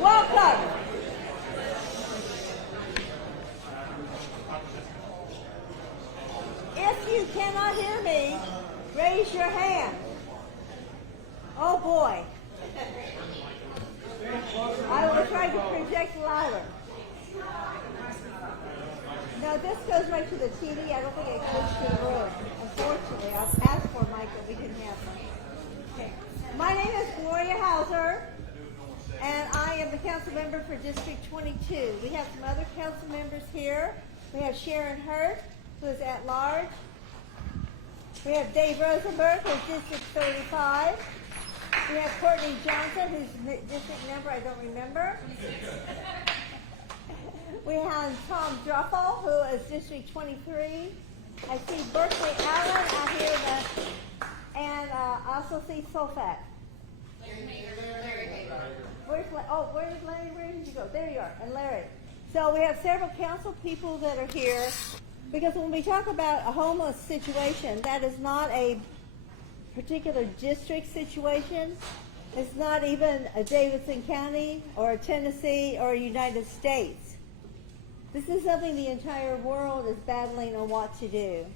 Welcome. If you cannot hear me, raise your hand. Oh boy. I will try to project louder. No, this goes right to the TV. I don't think it goes to the room. Unfortunately, I've asked for a mic, but we didn't have one. Okay. My name is Gloria Hausser, and I am the council member for District 22. We have some other council members here. We have Sharon Hurt, who is at large. We have Dave Rosenburg, who's District 35. We have Courtney Johnston, who's district number I don't remember. We have Thom Druffel, who is District 23. I see Berkeley Allen out here, and I also see Solfac. Where's Larry? Where did you go? There you are, and Larry. So we have several council people that are here, because when we talk about a homeless situation, that is not a particular district situation. It's not even a Davidson County or a Tennessee or a United States. This is something the entire world is battling on what to do.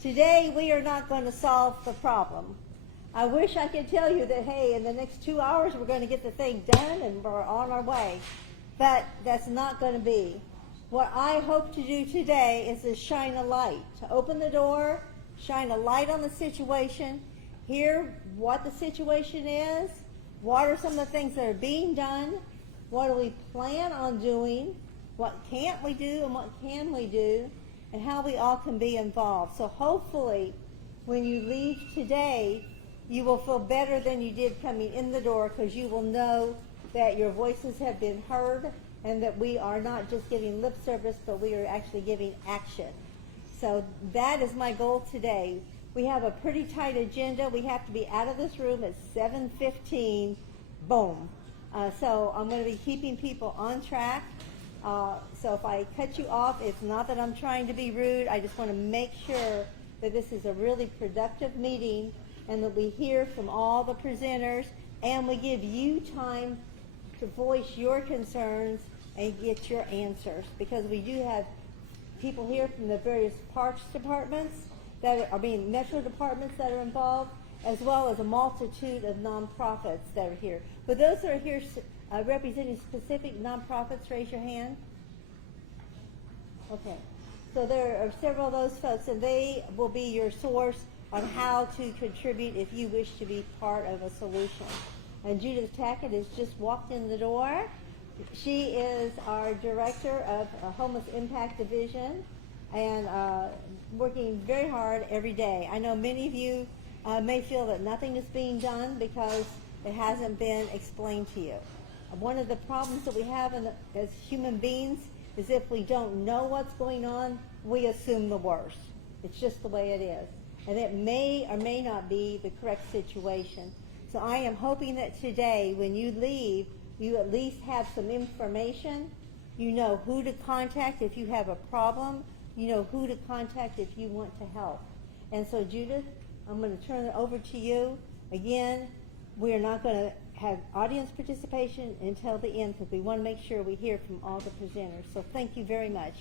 Today, we are not going to solve the problem. I wish I could tell you that, hey, in the next 2 hours, we're going to get the thing done and we're on our way. But that's not going to be. What I hope to do today is to shine a light, to open the door, shine a light on the situation, hear what the situation is, what are some of the things that are being done, what do we plan on doing, what can't we do and what can we do, and how we all can be involved. So hopefully when you leave today, you will feel better than you did coming in the door, because you will know that your voices have been heard and that we are not just giving lip service, but we are actually giving action. So that is my goal today. We have a pretty tight agenda. We have to be out of this room at 7:15, boom. So I'm going to be keeping people on track. So if I cut you off, it's not that I'm trying to be rude. I just want to make sure that this is a really productive meeting and that we hear from all the presenters and we give you time to voice your concerns and get your answers, because we do have people here from the various parks departments metro departments that are involved, as well as a multitude of nonprofits that are here. For those that are here representing specific nonprofits, raise your hand. Okay. So there are several of those folks, and they will be your source on how to contribute if you wish to be part of a solution. And Judith Tackett has just walked in the door. She is our director of Homeless Impact Division, and working very hard every day. I know many of you may feel that nothing is being done because it hasn't been explained to you. One of the problems that we have as human beings is if we don't know what's going on, we assume the worst. It's just the way it is. And it may or may not be the correct situation. So I am hoping that today, when you leave, you at least have some information. You know who to contact if you have a problem. You know who to contact if you want to help. And so, Judith, I'm going to turn it over to you. Again, we are not going to have audience participation until the end, because we want to make sure we hear from all the presenters. So thank you very much.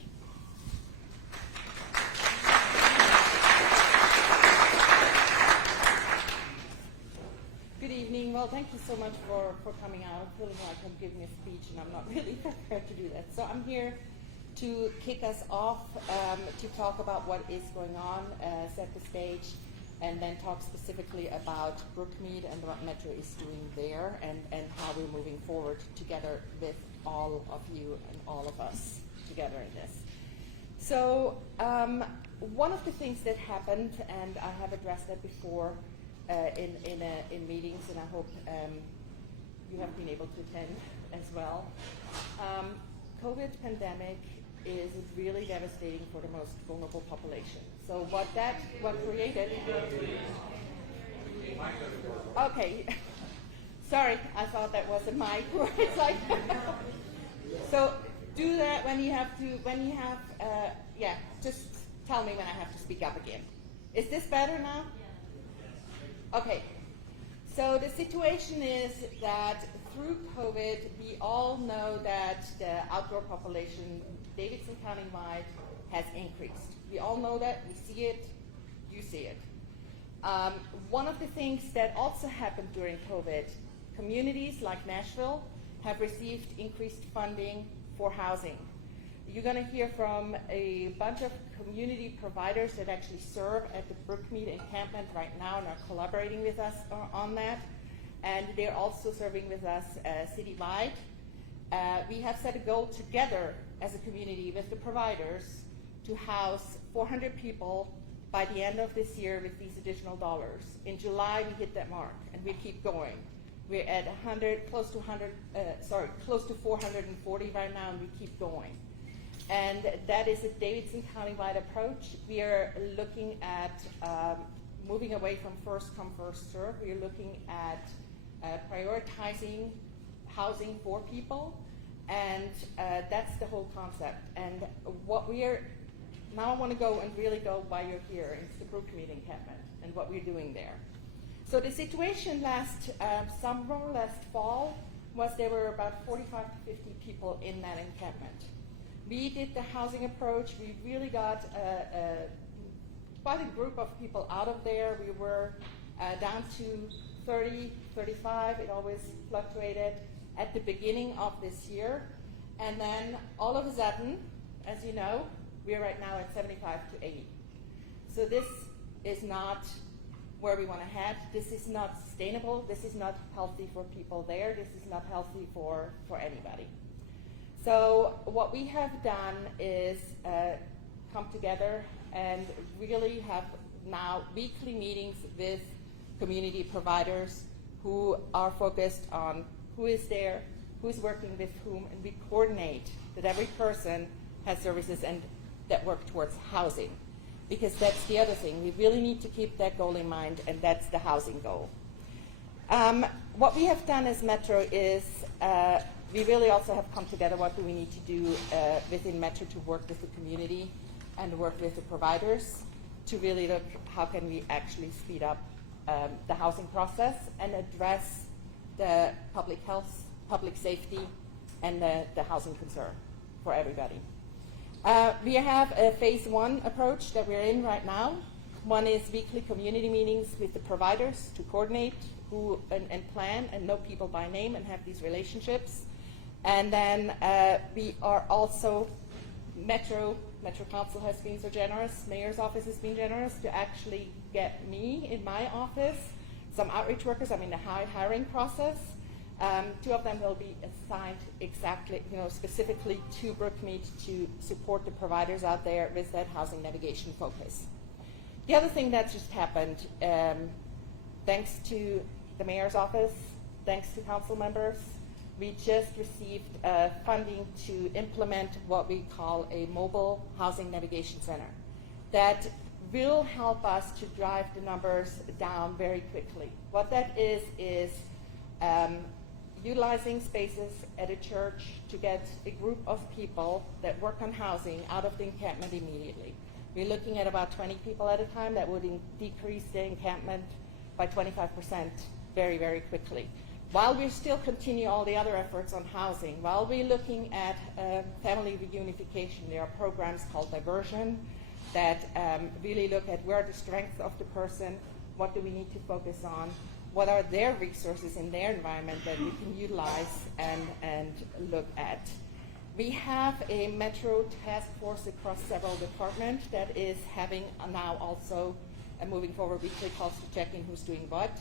Good evening. Well, thank you so much for coming out. I'm feeling like I'm giving a speech and I'm not really prepared to do that. So I'm here to kick us off, to talk about what is going on, set the stage, and then talk specifically about Brookmeade and what Metro is doing there, and how we're moving forward together with all of you and all of us together in this. So one of the things that happened, and I have addressed that before in meetings, and I hope you have been able to attend as well. COVID pandemic is really devastating for the most vulnerable population. So what created... Okay, sorry, I thought that was a mic. It's like, so do that when you have, just tell me when I have to speak up again. Is this better now? Okay, so the situation is that through COVID, we all know that the outdoor population, Davidson County-wide, has increased. We all know that. We see it. You see it. One of the things that also happened during COVID, communities like Nashville have received increased funding for housing. You're going to hear from a bunch of community providers that actually serve at the Brookmeade encampment right now and are collaborating with us on that. And they're also serving with us citywide. We have set a goal together as a community with the providers to house 400 people by the end of this year with these additional dollars. In July, we hit that mark, and we keep going. We're at close to 440 right now, and we keep going. And that is a Davidson County-wide approach. We are looking at moving away from first come, first serve. We are looking at prioritizing housing for people, and that's the whole concept. And what we are, now I want to go and really go why you're here. It's the Brookmeade encampment and what we're doing there. So the situation last summer, last fall, was there were about 45 to 50 people in that encampment. We did the housing approach. We really got quite a group of people out of there. We were down to 30, 35. It always fluctuated at the beginning of this year. And then all of a sudden, as you know, we're right now at 75 to 80. So this is not where we want to head. This is not sustainable. This is not healthy for people there. This is not healthy for anybody. So what we have done is come together and really have now weekly meetings with community providers who are focused on who is there, who's working with whom, and we coordinate that every person has services and that work towards housing. Because that's the other thing. We really need to keep that goal in mind, and that's the housing goal. What we have done as Metro is we really also have come together. What do we need to do within Metro to work with the community and work with the providers to really look how can we actually speed up the housing process and address the public health, public safety, and the housing concern for everybody. We have a phase one approach that we're in right now. One is weekly community meetings with the providers to coordinate and plan and know people by name and have these relationships. And then we are also, Metro Council has been so generous, Mayor's office has been generous to actually get me in my office, some outreach workers. I'm in the hiring process. 2 of them will be assigned exactly, specifically to Brookmeade to support the providers out there with that housing navigation focus. The other thing that just happened, thanks to the Mayor's office, thanks to council members, we just received funding to implement what we call a mobile housing navigation center that will help us to drive the numbers down very quickly. What that is utilizing spaces at a church to get a group of people that work on housing out of the encampment immediately. We're looking at about 20 people at a time. That would decrease the encampment by 25% very, very quickly. While we still continue all the other efforts on housing, while we're looking at family reunification, there are programs called diversion that really look at where are the strengths of the person, what do we need to focus on, what are their resources in their environment that we can utilize and look at. We have a Metro task force across several departments that is having now also moving forward weekly calls to check in who's doing what.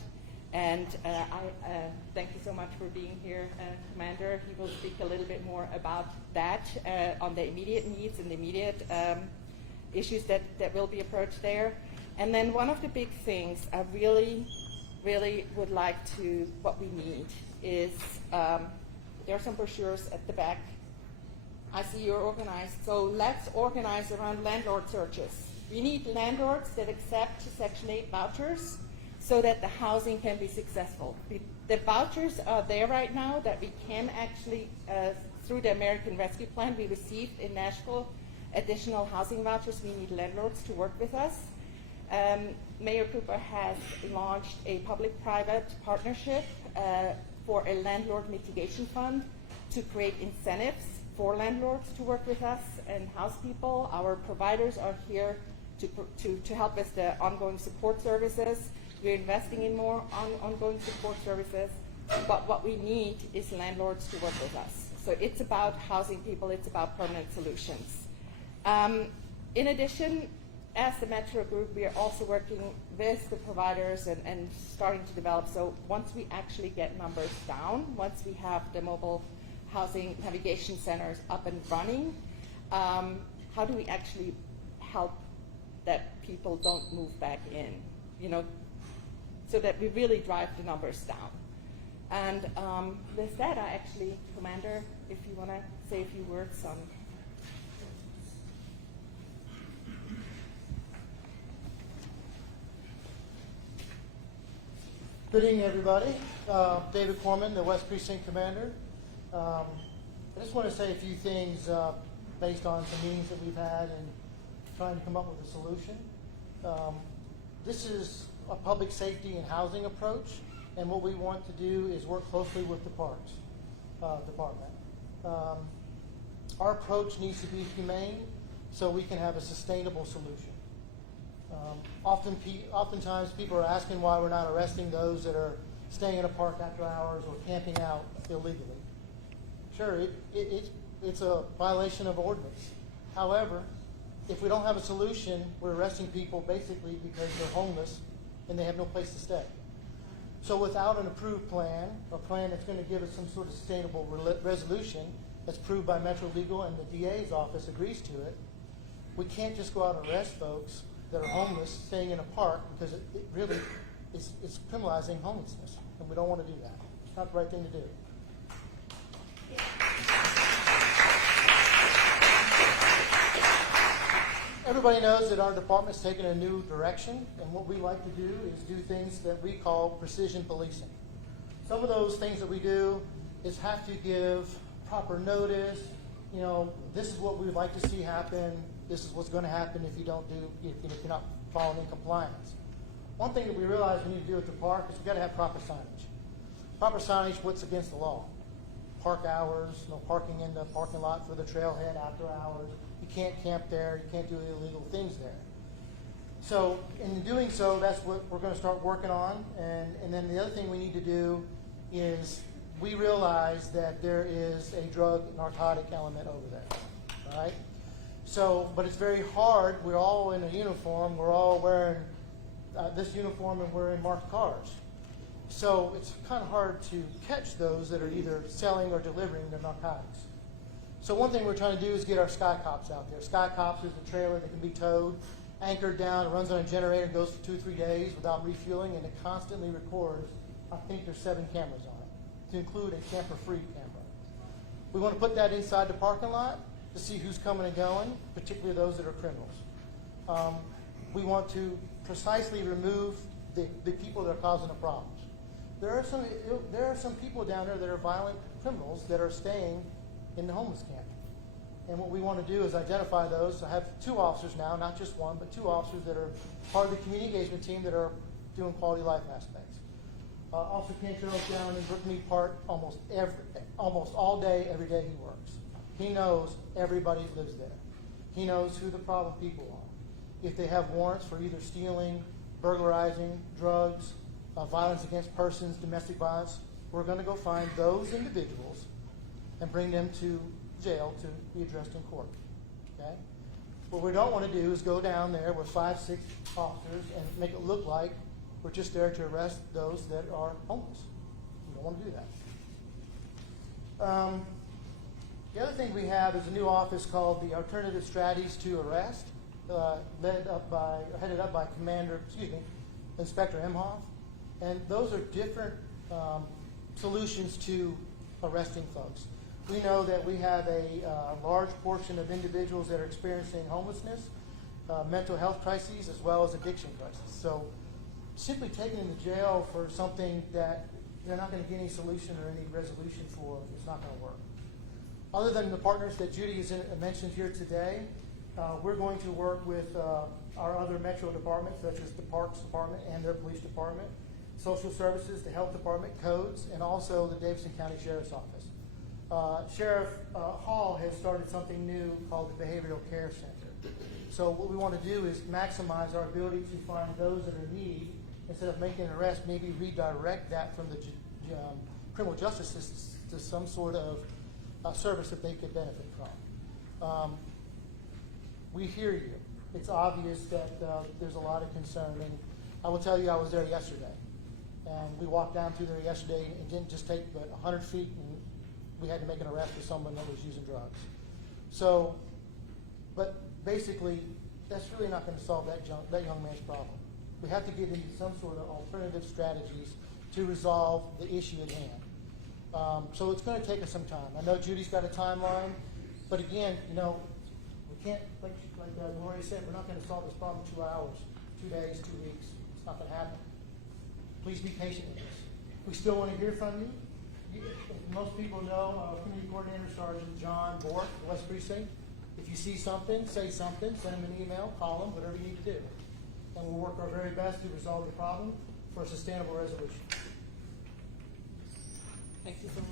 And I thank you so much for being here, Commander. He will speak a little bit more about that on the immediate needs and the immediate issues that will be approached there. And then one of the big things I really would like to, what we need is, there are some brochures at the back. I see you're organized, so let's organize around landlord searches. We need landlords that accept Section 8 vouchers so that the housing can be successful. The vouchers are there right now that we can actually, through the American Rescue Plan, we received in Nashville additional housing vouchers. We need landlords to work with us. Mayor Cooper has launched a public-private partnership for a landlord mitigation fund to create incentives for landlords to work with us and house people. Our providers are here to help us the ongoing support services. We're investing in more ongoing support services, but what we need is landlords to work with us. So it's about housing people, it's about permanent solutions. In addition, as the Metro Group, we are also working with the providers and starting to develop. So once we actually get numbers down, once we have the mobile housing navigation centers up and running, how do we actually help that people don't move back in, so that we really drive the numbers down. And with that, Commander, if you want to say a few words on. Good evening, everybody. David Corman, the West Precinct Commander. I just want to say a few things based on some meetings that we've had and trying to come up with a solution. This is a public safety and housing approach, and what we want to do is work closely with the Parks Department. Our approach needs to be humane so we can have a sustainable solution. Oftentimes people are asking why we're not arresting those that are staying in a park after hours or camping out illegally. Sure, it's a violation of ordinance. However, if we don't have a solution, we're arresting people basically because they're homeless and they have no place to stay. So without an approved plan, a plan that's going to give us some sort of sustainable resolution that's approved by Metro Legal and the DA's office agrees to it, we can't just go out and arrest folks that are homeless staying in a park, because it really is criminalizing homelessness, and we don't want to do that. It's not the right thing to do. Everybody knows that our department's taken a new direction, and what we like to do is do things that we call precision policing. Some of those things that we do is have to give proper notice. This is what we would like to see happen. This is what's going to happen if you're not following in compliance. One thing that we realize we need to do at the park is we've got to have proper signage. Proper signage, what's against the law? Park hours, no parking in the parking lot for the trailhead after hours. You can't camp there. You can't do illegal things there. So in doing so, that's what we're going to start working on. And then the other thing we need to do is we realize that there is a drug narcotic element over there, all right? So, but it's very hard. We're all in a uniform. We're all wearing this uniform, and we're in marked cars. So it's kind of hard to catch those that are either selling or delivering the narcotics. So one thing we're trying to do is get our Sky Cops out there. Sky Cops is a trailer that can be towed, anchored down, it runs on a generator, and goes for 2 or 3 days without refueling, and it constantly records. I think there's 7 cameras on it, to include a camper-free camera. We want to put that inside the parking lot to see who's coming and going, particularly those that are criminals. We want to precisely remove the people that are causing the problems. There are some people down there that are violent criminals that are staying in the homeless camp. And what we want to do is identify those. So I have 2 officers now, not just 1, but 2 officers that are part of the community engagement team that are doing quality life aspects. Officer Cantero's down in Brookmeade Park almost all day, every day he works. He knows everybody that lives there. He knows who the problem people are. If they have warrants for either stealing, burglarizing, drugs, violence against persons, domestic violence, we're going to go find those individuals and bring them to jail to be addressed in court. Okay? What we don't want to do is go down there with 5, 6 officers and make it look like we're just there to arrest those that are homeless. We don't want to do that. The other thing we have is a new office called the Alternative Strategies to Arrest, headed up by Inspector Emhoff. And those are different solutions to arresting folks. We know that we have a large portion of individuals that are experiencing homelessness, mental health crises, as well as addiction crises. So simply taking them to jail for something that they're not going to get any solution or any resolution for, it's not going to work. Other than the partners that Judy has mentioned here today, we're going to work with our other metro departments, such as the Parks Department and their police department, social services, the health department, codes, and also the Davidson County Sheriff's Office. Sheriff Hall has started something new called the Behavioral Care Center. So what we want to do is maximize our ability to find those that are in need. Instead of making an arrest, maybe redirect that from the criminal justice system to some sort of service that they could benefit from. We hear you. It's obvious that there's a lot of concern, and I will tell you I was there yesterday. And we walked down through there yesterday, and it didn't just take but 100 feet, and we had to make an arrest for someone that was using drugs. So, but basically, that's really not going to solve that young man's problem. We have to get into some sort of alternative strategies to resolve the issue at hand. So it's going to take us some time. I know Judy's got a timeline, but again, you know, we can't, like Gloria said, we're not going to solve this problem in 2 hours, 2 days, 2 weeks. It's not going to happen. Please be patient with us. We still want to hear from you. Most people know Community Coordinator Sergeant John Bork, West Precinct. If you see something, say something, send him an email, call him, whatever you need to do. And we'll work our very best to resolve the problem for a sustainable resolution. Thank you so much.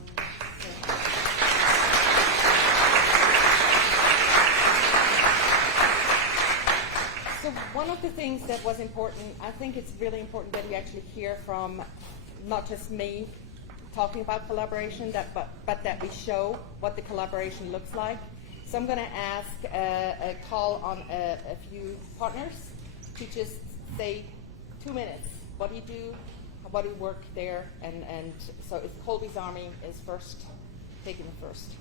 So one of the things that was important, I think it's really important that we actually hear from not just me talking about collaboration, but that we show what the collaboration looks like. So I'm going to ask a call on a few partners to just say 2 minutes. What do you do? What do you work there? And so if Colby's Army is first, taking it first.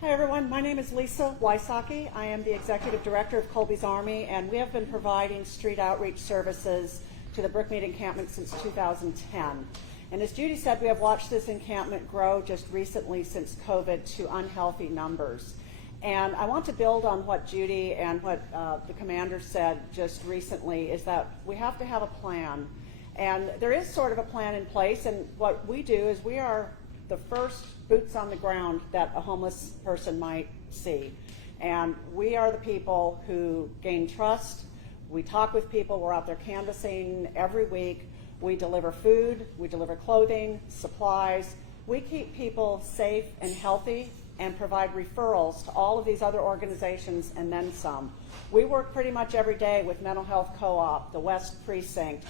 Hi everyone, my name is Lisa Wysocki. I am the Executive Director of Colby's Army, and we have been providing street outreach services to the Brookmeade encampment since 2010. And as Judy said, we have watched this encampment grow just recently since COVID to unhealthy numbers. And I want to build on what Judy and what the commander said just recently, is that we have to have a plan. And there is sort of a plan in place, and what we do is we are the first boots on the ground that a homeless person might see. And we are the people who gain trust. We talk with people. We're out there canvassing every week. We deliver food. We deliver clothing, supplies. We keep people safe and healthy and provide referrals to all of these other organizations and then some. We work pretty much every day with Mental Health Co-op, the West Precinct,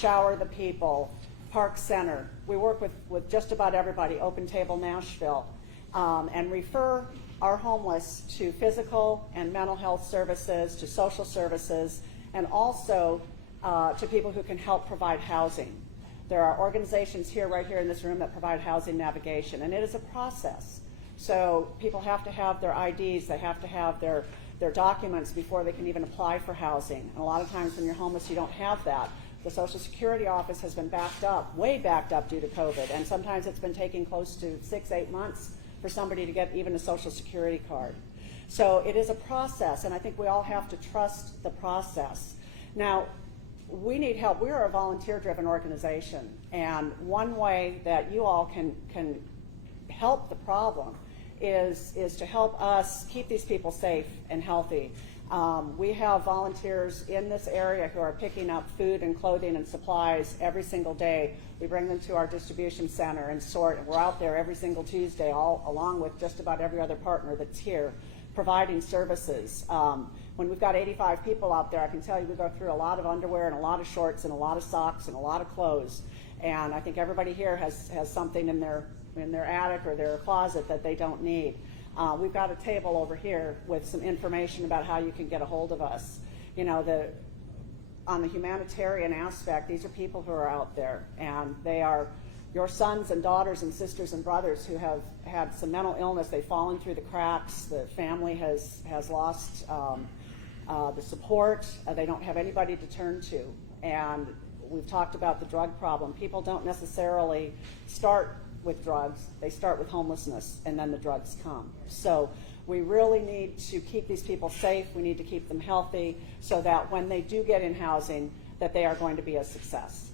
Shower the People, Park Center. We work with just about everybody, Open Table Nashville, and refer our homeless to physical and mental health services, to social services, and also to people who can help provide housing. There are organizations right here in this room that provide housing navigation, and it is a process. So people have to have their IDs, they have to have their documents before they can even apply for housing. And a lot of times when you're homeless, you don't have that. The Social Security office has been backed up, way backed up due to COVID, and sometimes it's been taking close to 6-8 months for somebody to get even a Social Security card. So it is a process, and I think we all have to trust the process. Now, we need help. We are a volunteer-driven organization, and one way that you all can help the problem is to help us keep these people safe and healthy. We have volunteers in this area who are picking up food and clothing and supplies every single day. We bring them to our distribution center and sort, and we're out there every single Tuesday, all along with just about every other partner that's here, providing services. When we've got 85 people out there, I can tell you we go through a lot of underwear and a lot of shorts and a lot of socks and a lot of clothes. And I think everybody here has something in their attic or their closet that they don't need. We've got a table over here with some information about how you can get a hold of us. You know, on the humanitarian aspect, these are people who are out there, and they are your sons and daughters and sisters and brothers who have had some mental illness. They've fallen through the cracks. The family has lost the support. They don't have anybody to turn to. And we've talked about the drug problem. People don't necessarily start with drugs. They start with homelessness, and then the drugs come. So we really need to keep these people safe. We need to keep them healthy so that when they do get in housing, that they are going to be a success.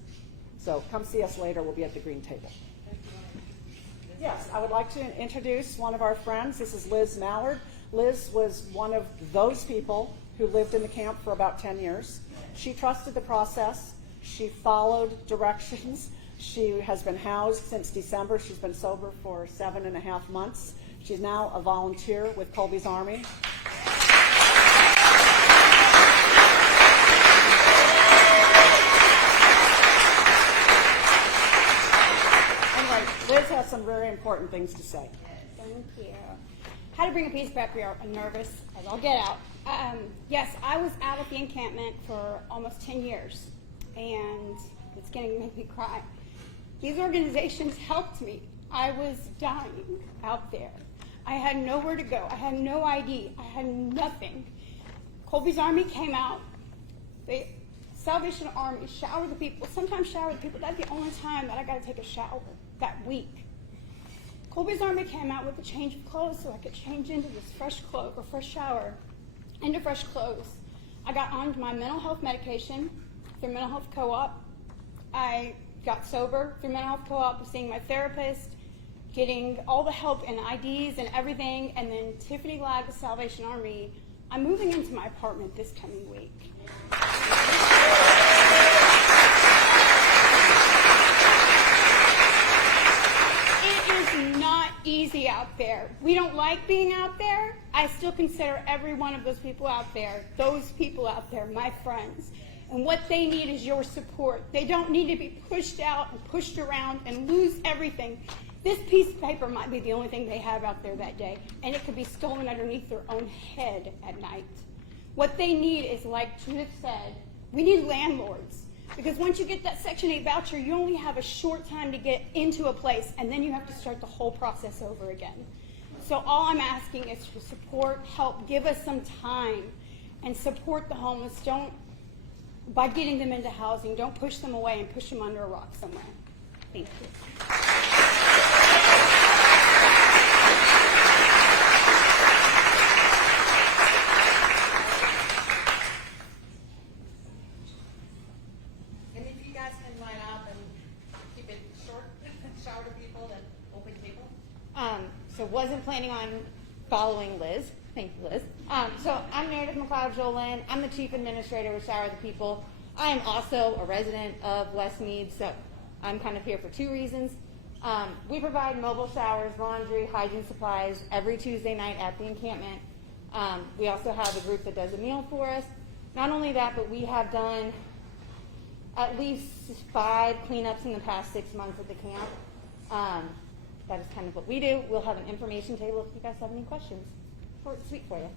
So come see us later. We'll be at the green table. Yes, I would like to introduce one of our friends. This is Liz Mallard. Liz was one of those people who lived in the camp for about 10 years. She trusted the process. She followed directions. She has been housed since December. She's been sober for 7.5 months. She's now a volunteer with Colby's Army. Anyway, Liz has some very important things to say. Thank you. How to bring a piece of paper? I'm nervous as I'll get out. Yes, I was out at the encampment for almost 10 years, and it's going to make me cry. These organizations helped me. I was dying out there. I had nowhere to go. I had no ID. I had nothing. Colby's Army came out. The Salvation Army showered the people, sometimes showered the people. That's the only time that I got to take a shower that week. Colby's Army came out with a change of clothes so I could change into this fresh shower, into fresh clothes. I got on my mental health medication through Mental Health Co-op. I got sober through Mental Health Co-op, seeing my therapist, getting all the help and IDs and everything, and then Tiffany Glad with Salvation Army. I'm moving into my apartment this coming week. Not easy out there. We don't like being out there. I still consider every one of those people out there, my friends. And what they need is your support. They don't need to be pushed out and pushed around and lose everything. This piece of paper might be the only thing they have out there that day, and it could be stolen underneath their own head at night. What they need is, like Judith said, we need landlords. Because once you get that Section 8 voucher, you only have a short time to get into a place, and then you have to start the whole process over again. So all I'm asking is for support, help, give us some time, and support the homeless. Don't, by getting them into housing, don't push them away and push them under a rock somewhere. Thank you. So wasn't planning on following Liz. Thank you, Liz. So I'm Meredith McLeod-Jolin. I'm the Chief Administrator with Shower the People. I am also a resident of Westmeade, so I'm kind of here for two reasons. We provide mobile showers, laundry, hygiene supplies every Tuesday night at the encampment. We also have a group that does a meal for us. Not only that, but we have done at least 5 cleanups in the past 6 months at the camp. That is kind of what we do. We'll have an information table if you guys have any questions. Short and sweet for you.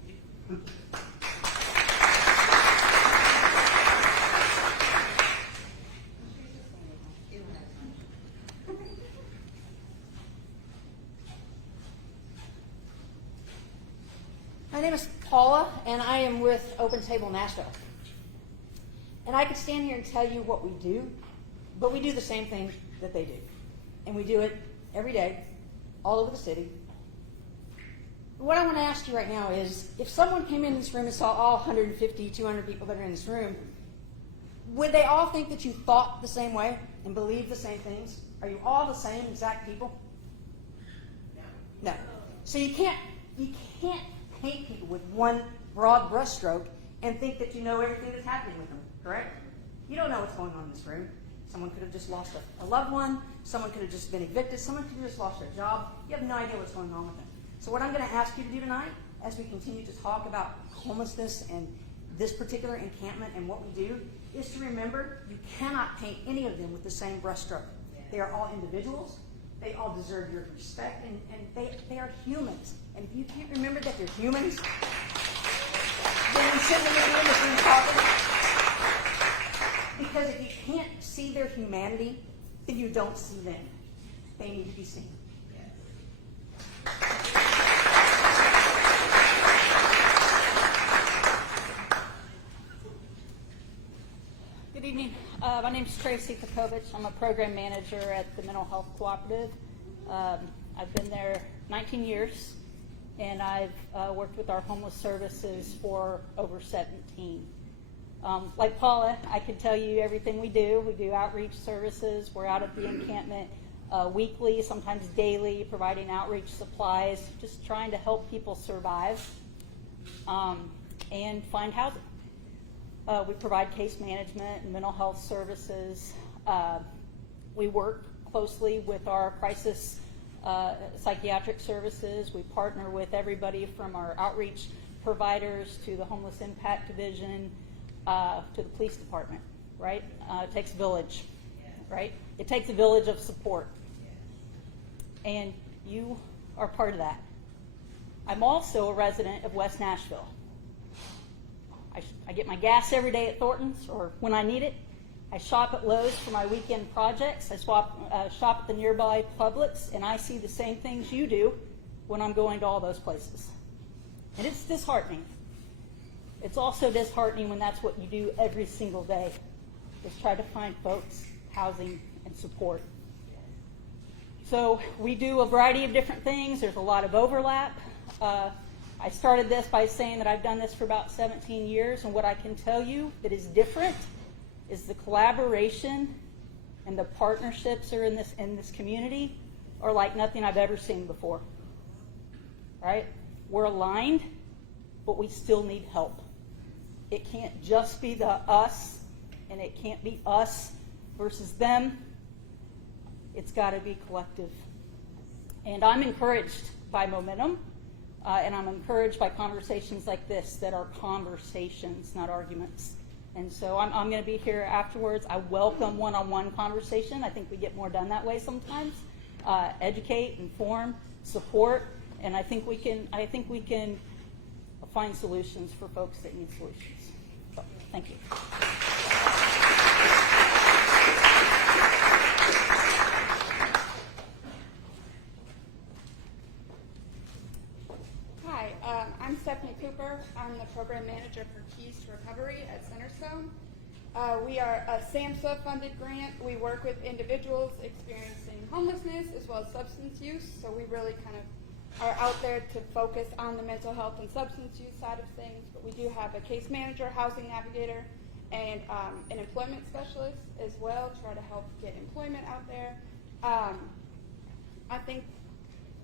My name is Paula, and I am with Table Nashville. And I could stand here and tell you what we do, but we do the same thing that they do. And we do it every day, all over the city. What I want to ask you right now is, if someone came in this room and saw all 150, 200 people that are in this room, would they all think that you thought the same way and believed the same things? Are you all the same exact people? No. So you can't paint people with one broad brushstroke and think that you know everything that's happening with them, correct? You don't know what's going on in this room. Someone could have just lost a loved one. Someone could have just been evicted. Someone could have just lost their job. You have no idea what's going on with them. So what I'm going to ask you to do tonight, as we continue to talk about homelessness and this particular encampment and what we do, is to remember you cannot paint any of them with the same brushstroke. They are all individuals. They all deserve your respect, and they are humans. And if you can't remember that they're humans, then you shouldn't be in this room talking. Because if you can't see their humanity, then you don't see them. They need to be seen. Good evening. My name is Tracy Popovich. I'm a program manager at the Mental Health Cooperative. I've been there 19 years, and I've worked with our homeless services for over 17. Like Paula, I can tell you everything we do. We do outreach services. We're out at the encampment weekly, sometimes daily, providing outreach supplies, just trying to help people survive. and find housing. We provide case management and mental health services. We work closely with our crisis psychiatric services. We partner with everybody from our outreach providers to the Homeless Impact Division to the police department, right? It takes a village, right? It takes a village of support. And you are part of that. I'm also a resident of West Nashville. I get my gas every day at Thornton's or when I need it. I shop at Lowe's for my weekend projects. I shop at the nearby Publix, and I see the same things you do when I'm going to all those places. And it's disheartening. It's also disheartening when that's what you do every single day, is try to find folks housing and support. So we do a variety of different things. There's a lot of overlap. I started this by saying that I've done this for about 17 years, and what I can tell you that is different is the collaboration and the partnerships that are in this community are like nothing I've ever seen before. Right? We're aligned, but we still need help. It can't just be the us, and it can't be us versus them. It's got to be collective. And I'm encouraged by momentum, and I'm encouraged by conversations like this that are conversations, not arguments. And so I'm going to be here afterwards. I welcome one-on-one conversation. I think we get more done that way sometimes. Educate, inform, support, and I think we can find solutions for folks that need solutions. So, thank you. Hi, I'm Stephanie Cooper. I'm the program manager for Keys to Recovery at Centerstone. We are a SAMHSA-funded grant. We work with individuals experiencing homelessness as well as substance use, so we really kind of are out there to focus on the mental health and substance use side of things, but we do have a case manager, housing navigator, and an employment specialist as well, try to help get employment out there. I think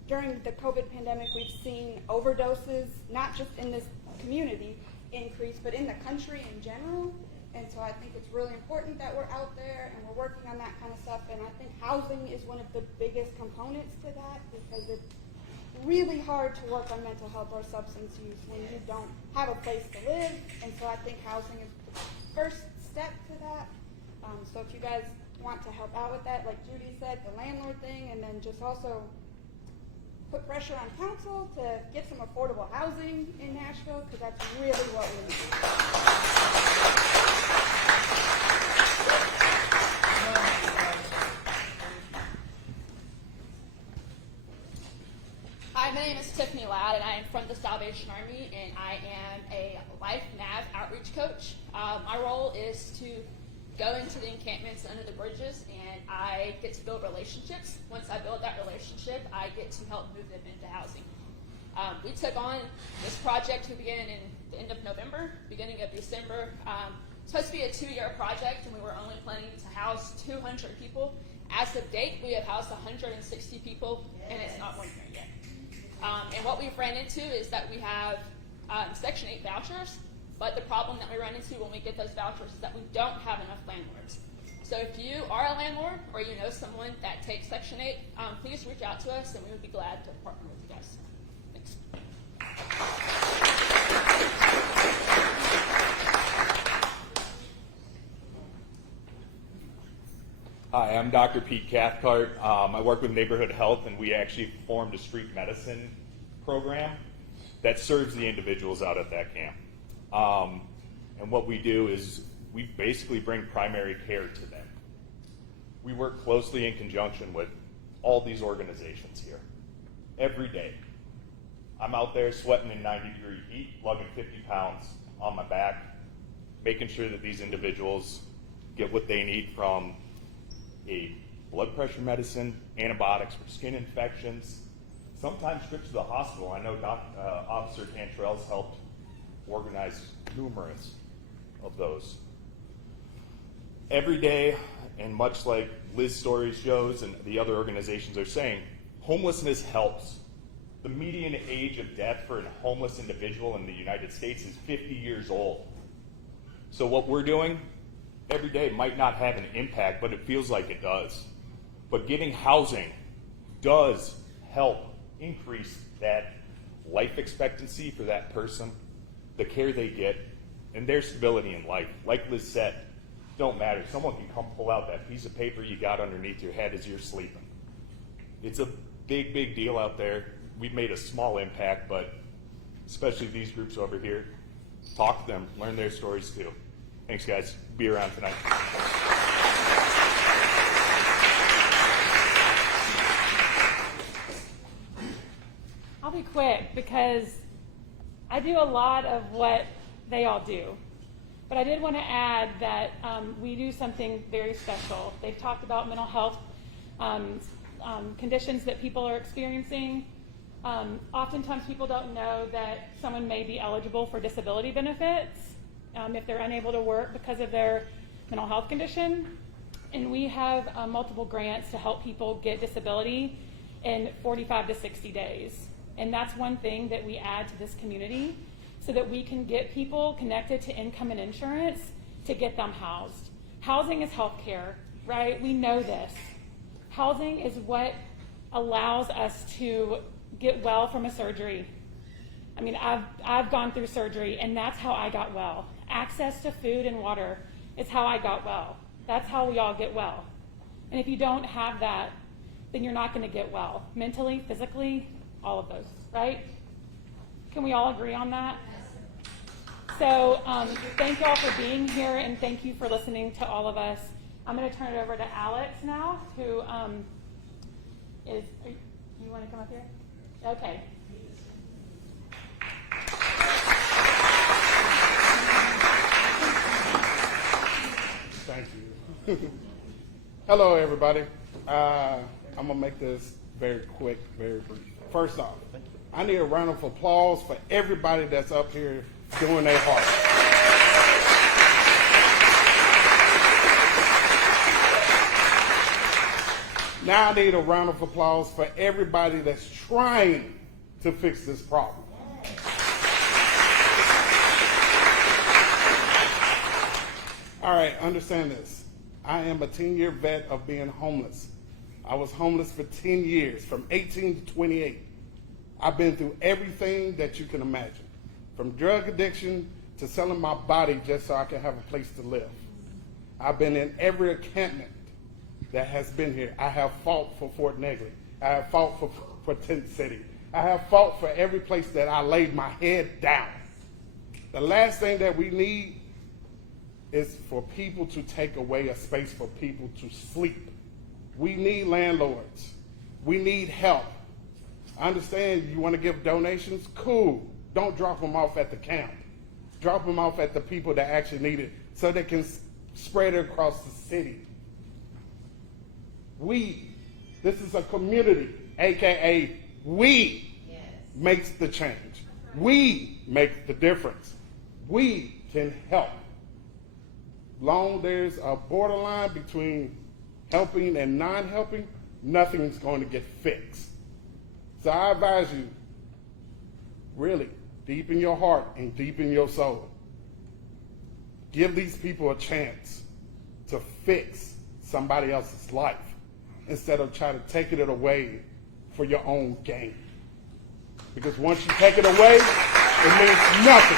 during the COVID pandemic, we've seen overdoses, not just in this community, increase, but in the country in general. And so I think it's really important that we're out there and we're working on that kind of stuff. And I think housing is one of the biggest components to that, because it's really hard to work on mental health or substance use when you don't have a place to live. And so I think housing is the first step to that. So if you guys want to help out with that, like Judy said, the landlord thing, and then just also put pressure on council to get some affordable housing in Nashville, because that's really what we need. Hi, my name is Tiffany Ladd, and I am from the Salvation Army, and I am a Life Nav outreach coach. My role is to go into the encampments under the bridges, and I get to build relationships. Once I build that relationship, I get to help move them into housing. We took on this project to begin in the end of November, beginning of December. It's supposed to be a 2-year project, and we were only planning to house 200 people. As of date, we have housed 160 people, and it's not 1 year yet. And what we've ran into is that we have Section 8 vouchers, but the problem that we run into when we get those vouchers is that we don't have enough landlords. So if you are a landlord or you know someone that takes Section 8, please reach out to us and we would be glad to partner with you guys. Thanks. Hi, I'm Dr. Pete Cathcart. I work with Neighborhood Health, and we actually formed a street medicine program that serves the individuals out at that camp. And what we do is we basically bring primary care to them. We work closely in conjunction with all these organizations here every day. I'm out there sweating in 90-degree heat, lugging 50 pounds on my back, making sure that these individuals get what they need from a blood pressure medicine, antibiotics for skin infections, sometimes trips to the hospital. I know Officer Cantrell's helped organize numerous of those. Every day, and much like Liz's story shows and the other organizations are saying, homelessness helps. The median age of death for a homeless individual in the United States is 50 years old. So what we're doing every day might not have an impact, but it feels like it does. But getting housing does help increase that life expectancy for that person, the care they get, and their stability in life. Like Liz said, don't matter. Someone can come pull out that piece of paper you got underneath your head as you're sleeping. It's a big, big deal out there. We've made a small impact, but especially these groups over here, talk to them, learn their stories too. Thanks, guys. Be around tonight. I'll be quick because I do a lot of what they all do. But I did want to add that we do something very special. They've talked about mental health conditions that people are experiencing. Oftentimes people don't know that someone may be eligible for disability benefits if they're unable to work because of their mental health condition. And we have multiple grants to help people get disability in 45 to 60 days. And that's one thing that we add to this community so that we can get people connected to income and insurance to get them housed. Housing is health care, right? We know this. Housing is what allows us to get well from a surgery. I mean, I've gone through surgery, and that's how I got well. Access to food and water is how I got well. That's how we all get well. And if you don't have that, then you're not going to get well. Mentally, physically, all of those, right? Can we all agree on that? So thank you all for being here, and thank you for listening to all of us. I'm going to turn it over to Alex now, who is, you want to come up here? Okay. Thank you. Hello, everybody. I'm going to make this very quick, very brief. First off, I need a round of applause for everybody that's up here doing their heart. Now I need a round of applause for everybody that's trying to fix this problem. All right, understand this. I am a 10-year vet of being homeless. I was homeless for 10 years, from 18 to 28. I've been through everything that you can imagine, from drug addiction to selling my body just so I can have a place to live. I've been in every encampment that has been here. I have fought for Fort Negley. I have fought for Tent City. I have fought for every place that I laid my head down. The last thing that we need is for people to take away a space for people to sleep. We need landlords. We need help. I understand you want to give donations? Cool. Don't drop them off at the camp. Drop them off at the people that actually need it so they can spread it across the city. This is a community, AKA we makes the change. We make the difference. We can help. Long there's a borderline between helping and non-helping, nothing's going to get fixed. So I advise you, really, deep in your heart and deep in your soul, give these people a chance to fix somebody else's life instead of trying to take it away for your own gain. Because once you take it away, it means nothing.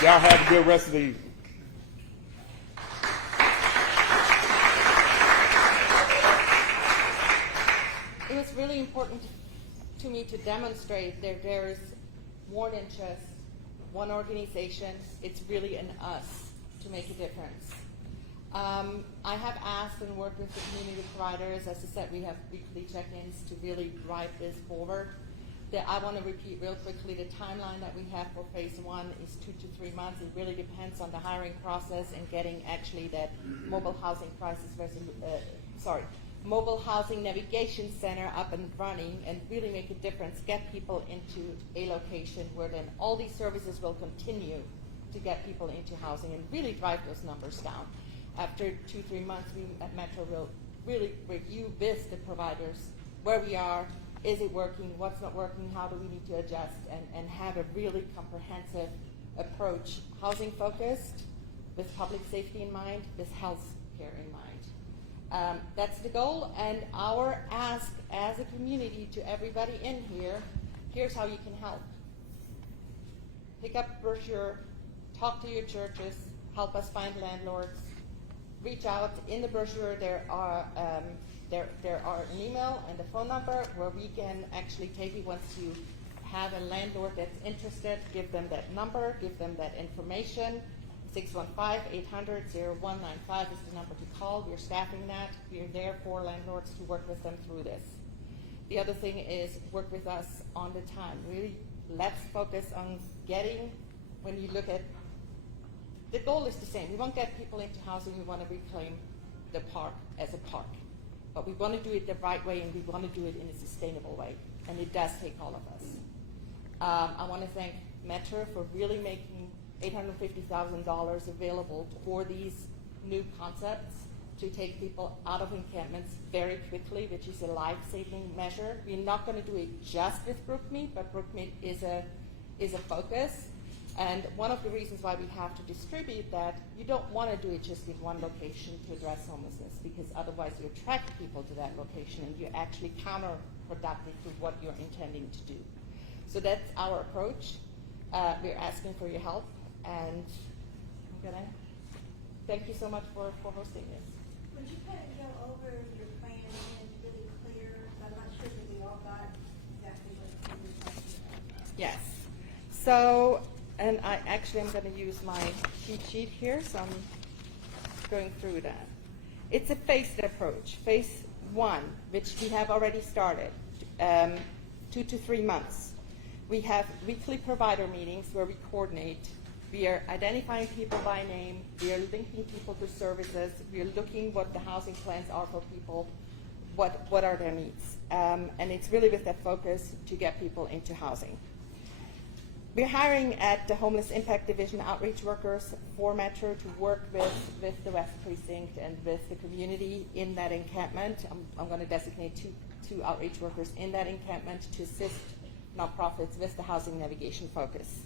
Y'all have a good rest of the evening. It was really important to me to demonstrate that there is more than just one organization. It's really an us to make a difference. I have asked and worked with the community providers. As I said, we have weekly check-ins to really drive this forward. I want to repeat real quickly the timeline that we have for phase 1 is 2 to 3 months. It really depends on the hiring process and getting actually that mobile housing mobile housing navigation center up and running and really make a difference, get people into a location where then all these services will continue to get people into housing and really drive those numbers down. After 2-3 months, we at Metro will really review with the providers where we are, is it working, what's not working, how do we need to adjust, and have a really comprehensive approach, housing focused, with public safety in mind, with health care in mind. That's the goal, and our ask as a community to everybody in here, here's how you can help. Pick up a brochure, talk to your churches, help us find landlords, reach out. In the brochure there are an email and a phone number where we can actually take it once you have a landlord that's interested, give them that number, give them that information. 615-800-0195 is the number to call. We're staffing that. We're there for landlords to work with them through this. The other thing is work with us on the time. Really, let's focus on getting, when you look at, the goal is the same. We want to get people into housing. We want to reclaim the park as a park. But we want to do it the right way, and we want to do it in a sustainable way. And it does take all of us. I want to thank Metro for really making $850,000 available for these new concepts to take people out of encampments very quickly, which is a life-saving measure. We're not going to do it just with Brookmeade, but Brookmeade is a focus. And one of the reasons why we have to distribute that, you don't want to do it just in one location to address homelessness, because otherwise you attract people to that location and you're actually counterproductive to what you're intending to do. So that's our approach. We're asking for your help, and I'm gonna thank you so much for hosting this. Would you kind of go over your plan again, really clear? I'm not sure that we all got exactly what you're talking about. Yes. So, and I actually am going to use my cheat sheet here, so I'm going through that. It's a phased approach. Phase 1, which we have already started, 2 to 3 months. We have weekly provider meetings where we coordinate. We are identifying people by name. We are linking people to services. We are looking what the housing plans are for people, what are their needs. And it's really with that focus to get people into housing. We're hiring at the Homeless Impact Division outreach workers for Metro to work with the West Precinct and with the community in that encampment. I'm going to designate two outreach workers in that encampment to assist nonprofits with the housing navigation focus.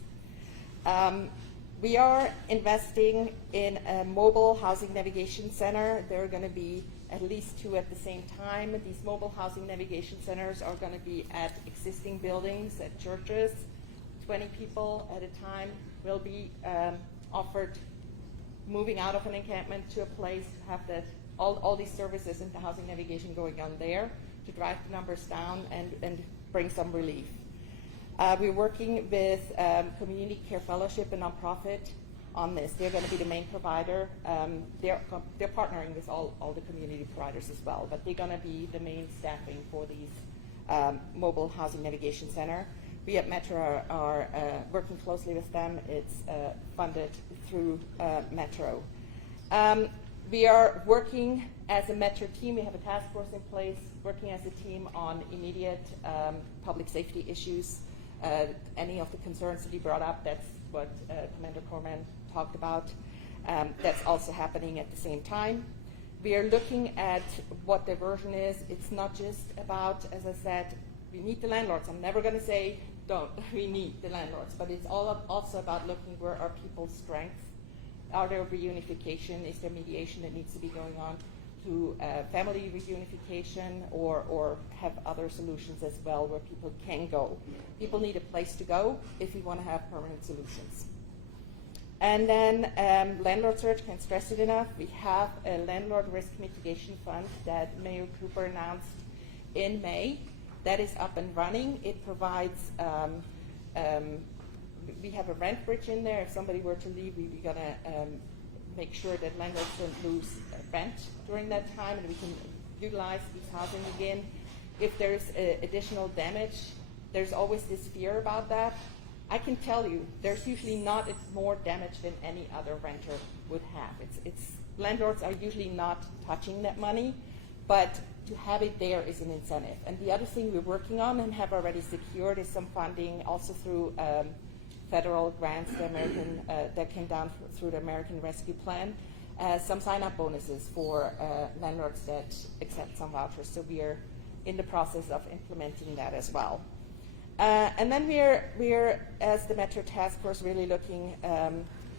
We are investing in a mobile housing navigation center. There are going to be at least 2 at the same time. These mobile housing navigation centers are going to be at existing buildings, at churches. 20 people at a time will be offered moving out of an encampment to a place to have all these services and the housing navigation going on there to drive the numbers down and bring some relief. We're working with Community Care Fellowship, a nonprofit, on this. They're going to be the main provider. They're partnering with all the community providers as well, but they're going to be the main staffing for these mobile housing navigation center. We at Metro are working closely with them. It's funded through Metro. We are working as a Metro team. We have a task force in place, working as a team on immediate public safety issues. Any of the concerns that he brought up, that's what Commander Corman talked about. That's also happening at the same time. We are looking at what diversion is. It's not just about, as I said, we need the landlords. I'm never going to say don't. We need the landlords, but it's also about looking where are people's strengths. Are there reunification? Is there mediation that needs to be going on to family reunification, or have other solutions as well where people can go? People need a place to go if we want to have permanent solutions. And then landlord search, can't stress it enough. We have a landlord risk mitigation fund that Mayor Cooper announced in May. That is up and running. It provides, we have a rent bridge in there. If somebody were to leave, we're going to make sure that landlords don't lose rent during that time, and we can utilize these housing again. If there's additional damage, there's always this fear about that. I can tell you, there's usually not more damage than any other renter would have. Landlords are usually not touching that money, but to have it there is an incentive. And the other thing we're working on and have already secured is some funding also through federal grants, that came down through the American Rescue Plan, some sign-up bonuses for landlords that accept some vouchers. So we are in the process of implementing that as well. And then we're, as the Metro Task Force, really looking,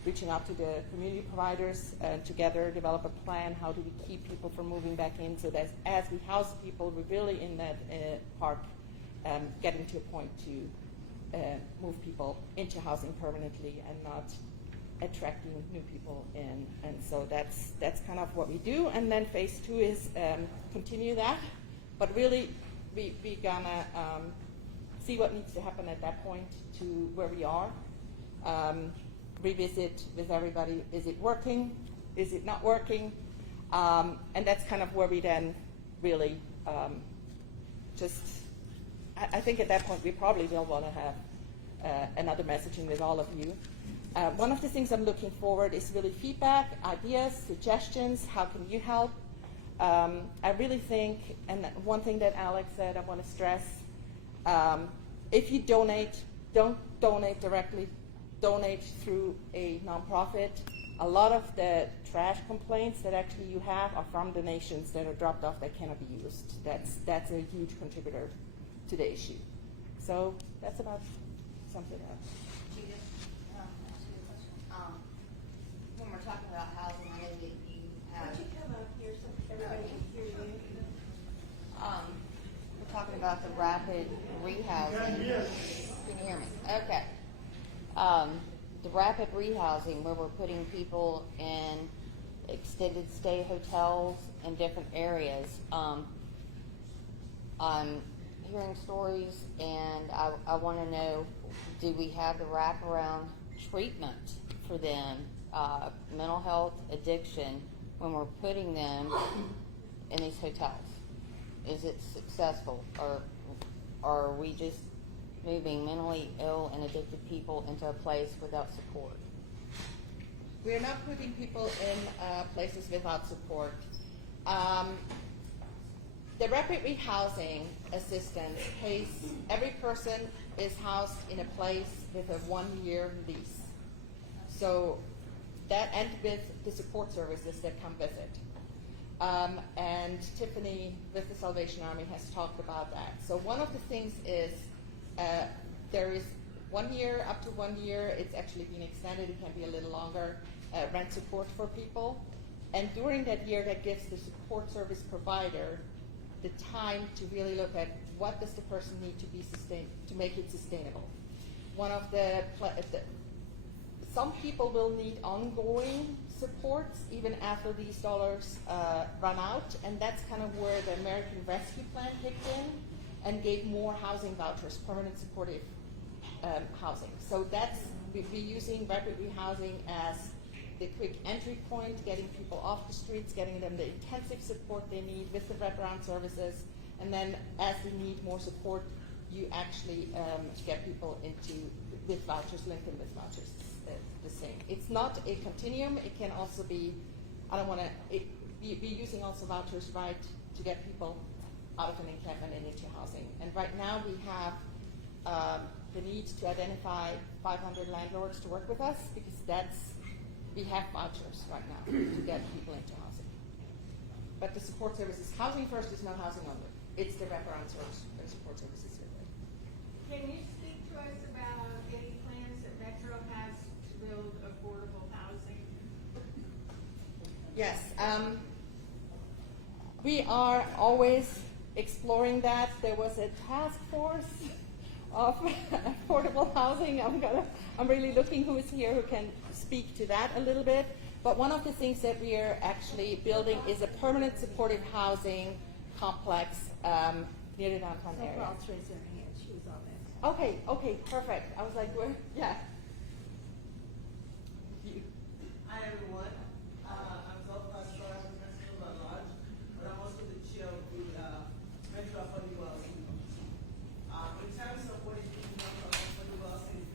reaching out to the community providers and together develop a plan. How do we keep people from moving back in, so that as we house people, we're really in that park getting to a point to move people into housing permanently and not attracting new people in. And so that's kind of what we do. And then phase 2 is continue that, but really we gonna see what needs to happen at that point to where we are. Revisit with everybody, is it working? Is it not working? And that's kind of where we then really I think at that point we probably will want to have another messaging with all of you. One of the things I'm looking forward is really feedback, ideas, suggestions. How can you help? I really think, and one thing that Alex said I want to stress, if you donate, don't donate directly, donate through a nonprofit. A lot of the trash complaints that actually you have are from donations that are dropped off that cannot be used. That's a huge contributor to the issue. So that's about something else. Judith, ask you a question. When we're talking about housing, I know that you have. Why don't you come up here so everybody can hear you? We're talking about the rapid rehousing. Can you hear me? Okay. The rapid rehousing, where we're putting people in extended stay hotels in different areas. I'm hearing stories, and I want to know, do we have the wraparound treatment for them, mental health, addiction, when we're putting them in these hotels? Is it successful, or are we just moving mentally ill and addicted people into a place without support? We're not putting people in places without support. The rapid rehousing assistance pays, every person is housed in a place with a 1-year lease. So that, and with the support services that come with it. And Tiffany with the Salvation Army has talked about that. So one of the things is there is 1 year, up to 1 year, it's actually been extended, it can be a little longer, rent support for people. And during that year, that gives the support service provider the time to really look at what does the person need to be to make it sustainable. One of some people will need ongoing supports even after these dollars run out, and that's kind of where the American Rescue Plan kicked in and gave more housing vouchers, permanent supportive housing. So we're using rapid rehousing as the quick entry point, getting people off the streets, getting them the intensive support they need with the wraparound services, and then as they need more support, you actually get people with vouchers, link them with vouchers. The same. It's not a continuum. It can also be, I don't want to be using also vouchers, right, to get people out of an encampment and into housing. And right now we have the need to identify 500 landlords to work with us, because we have vouchers right now to get people into housing. But the support services, housing first is no housing only. It's the wraparound service and support services here. Can you speak to us about any plans that Metro has to build affordable housing? Yes, we are always exploring that. There was a task force of affordable housing. I'm really looking who is here who can speak to that a little bit. But one of the things that we are actually building is a permanent supportive housing complex near the downtown area. She was on there. Okay, perfect. I was like, where? Yeah. Hi everyone. I'm Thom Druffel, I'm the principal at large, but I'm also the chair of the Metro Affordable Housing. In terms of what is being done for affordable housing, we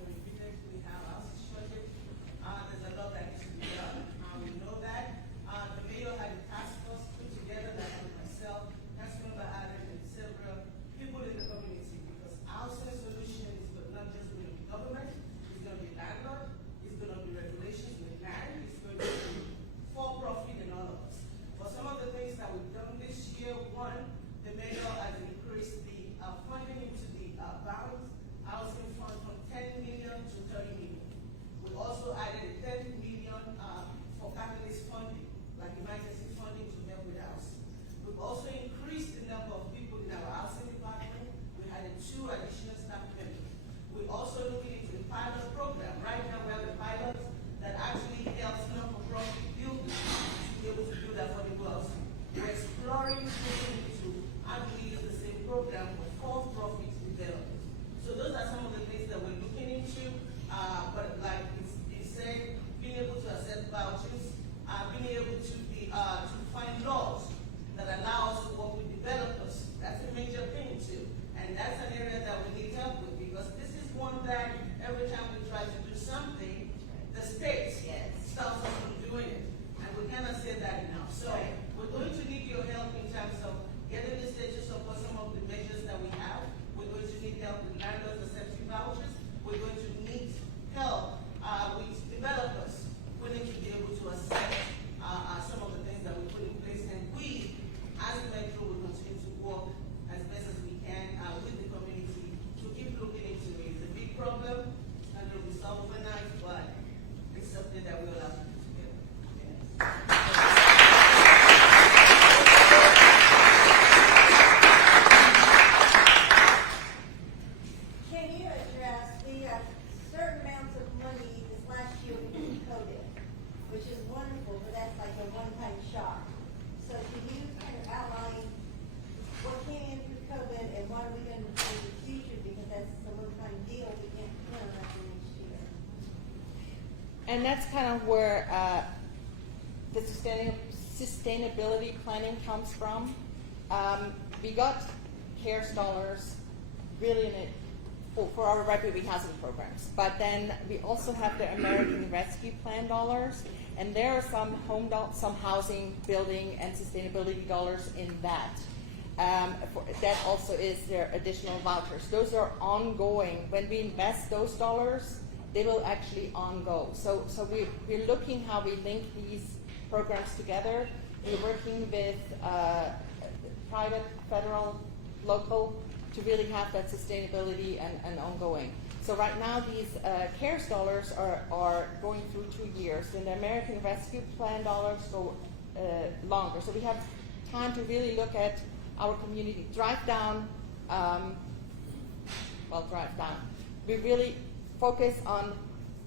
have housing shortage. There's a lot that needs to be done. We know that. The mayor had a task force put together that with myself, Councilmember Adam, and several people in the community, because housing solution is not just going to be government, it's going to program is looking into, I believe, is the same program with for-profit developers. So those are some of the things that we're looking into. But like it's said, being able to accept vouchers, being able to be to find laws that allow us to work with developers. That's a major thing too, and that's an area that we need help with, because this is one that every time we try to do something, the state stops us from doing it, and we cannot say that enough. So we're going to need your help in terms of getting the state to support some of the measures that we have. We're going to need help with landlords accepting vouchers. We're going to need help with developers willing to be able to accept some of the things that we put in place, and we, as Metro, will continue to work as best as we can with the community to keep looking into it. It's a big problem, and it will be solved overnight, but it's something that we will have to do together. Can you address the certain amounts of money this last year because of COVID, which is wonderful, but that's like a one-time shock. So can you kind of outline what came in through COVID and what are we going to do in the future, because that's a one-time deal we can't count on after next year. And that's kind of where the sustainability planning comes from. We got CARES dollars really in it for our refugee housing programs, but then we also have the American Rescue Plan dollars, and there are some some housing, building, and sustainability dollars in that. That also is their additional vouchers. Those are ongoing. When we invest those dollars, they will actually ongo. So we're looking how we link these programs together. We're working with private, federal, local, to really have that sustainability and ongoing. So right now these CARES dollars are going through 2 years, and the American Rescue Plan dollars go longer. So we have time to really look at our community. Drive down. We really focus on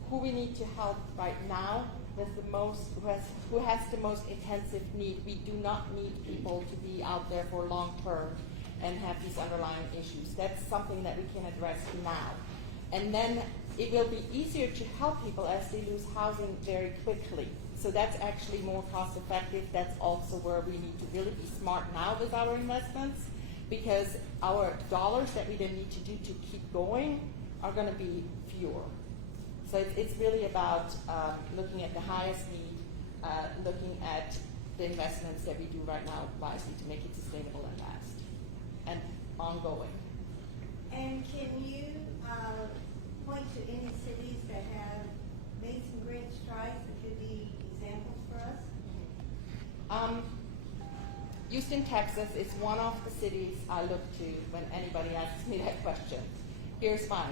who we need to help right now, who has the most intensive need. We do not need people to be out there for long term and have these underlying issues. That's something that we can address now. And then it will be easier to help people as they lose housing very quickly. So that's actually more cost effective. That's also where we need to really be smart now with our investments, because our dollars that we then need to do to keep going are going to be fewer. So it's really about looking at the highest need, looking at the investments that we do right now wisely to make it sustainable and last and ongoing. And can you point to any cities that have made some great strides that could be examples for us? Houston, Texas is one of the cities I look to when anybody asks me that question. Here's why.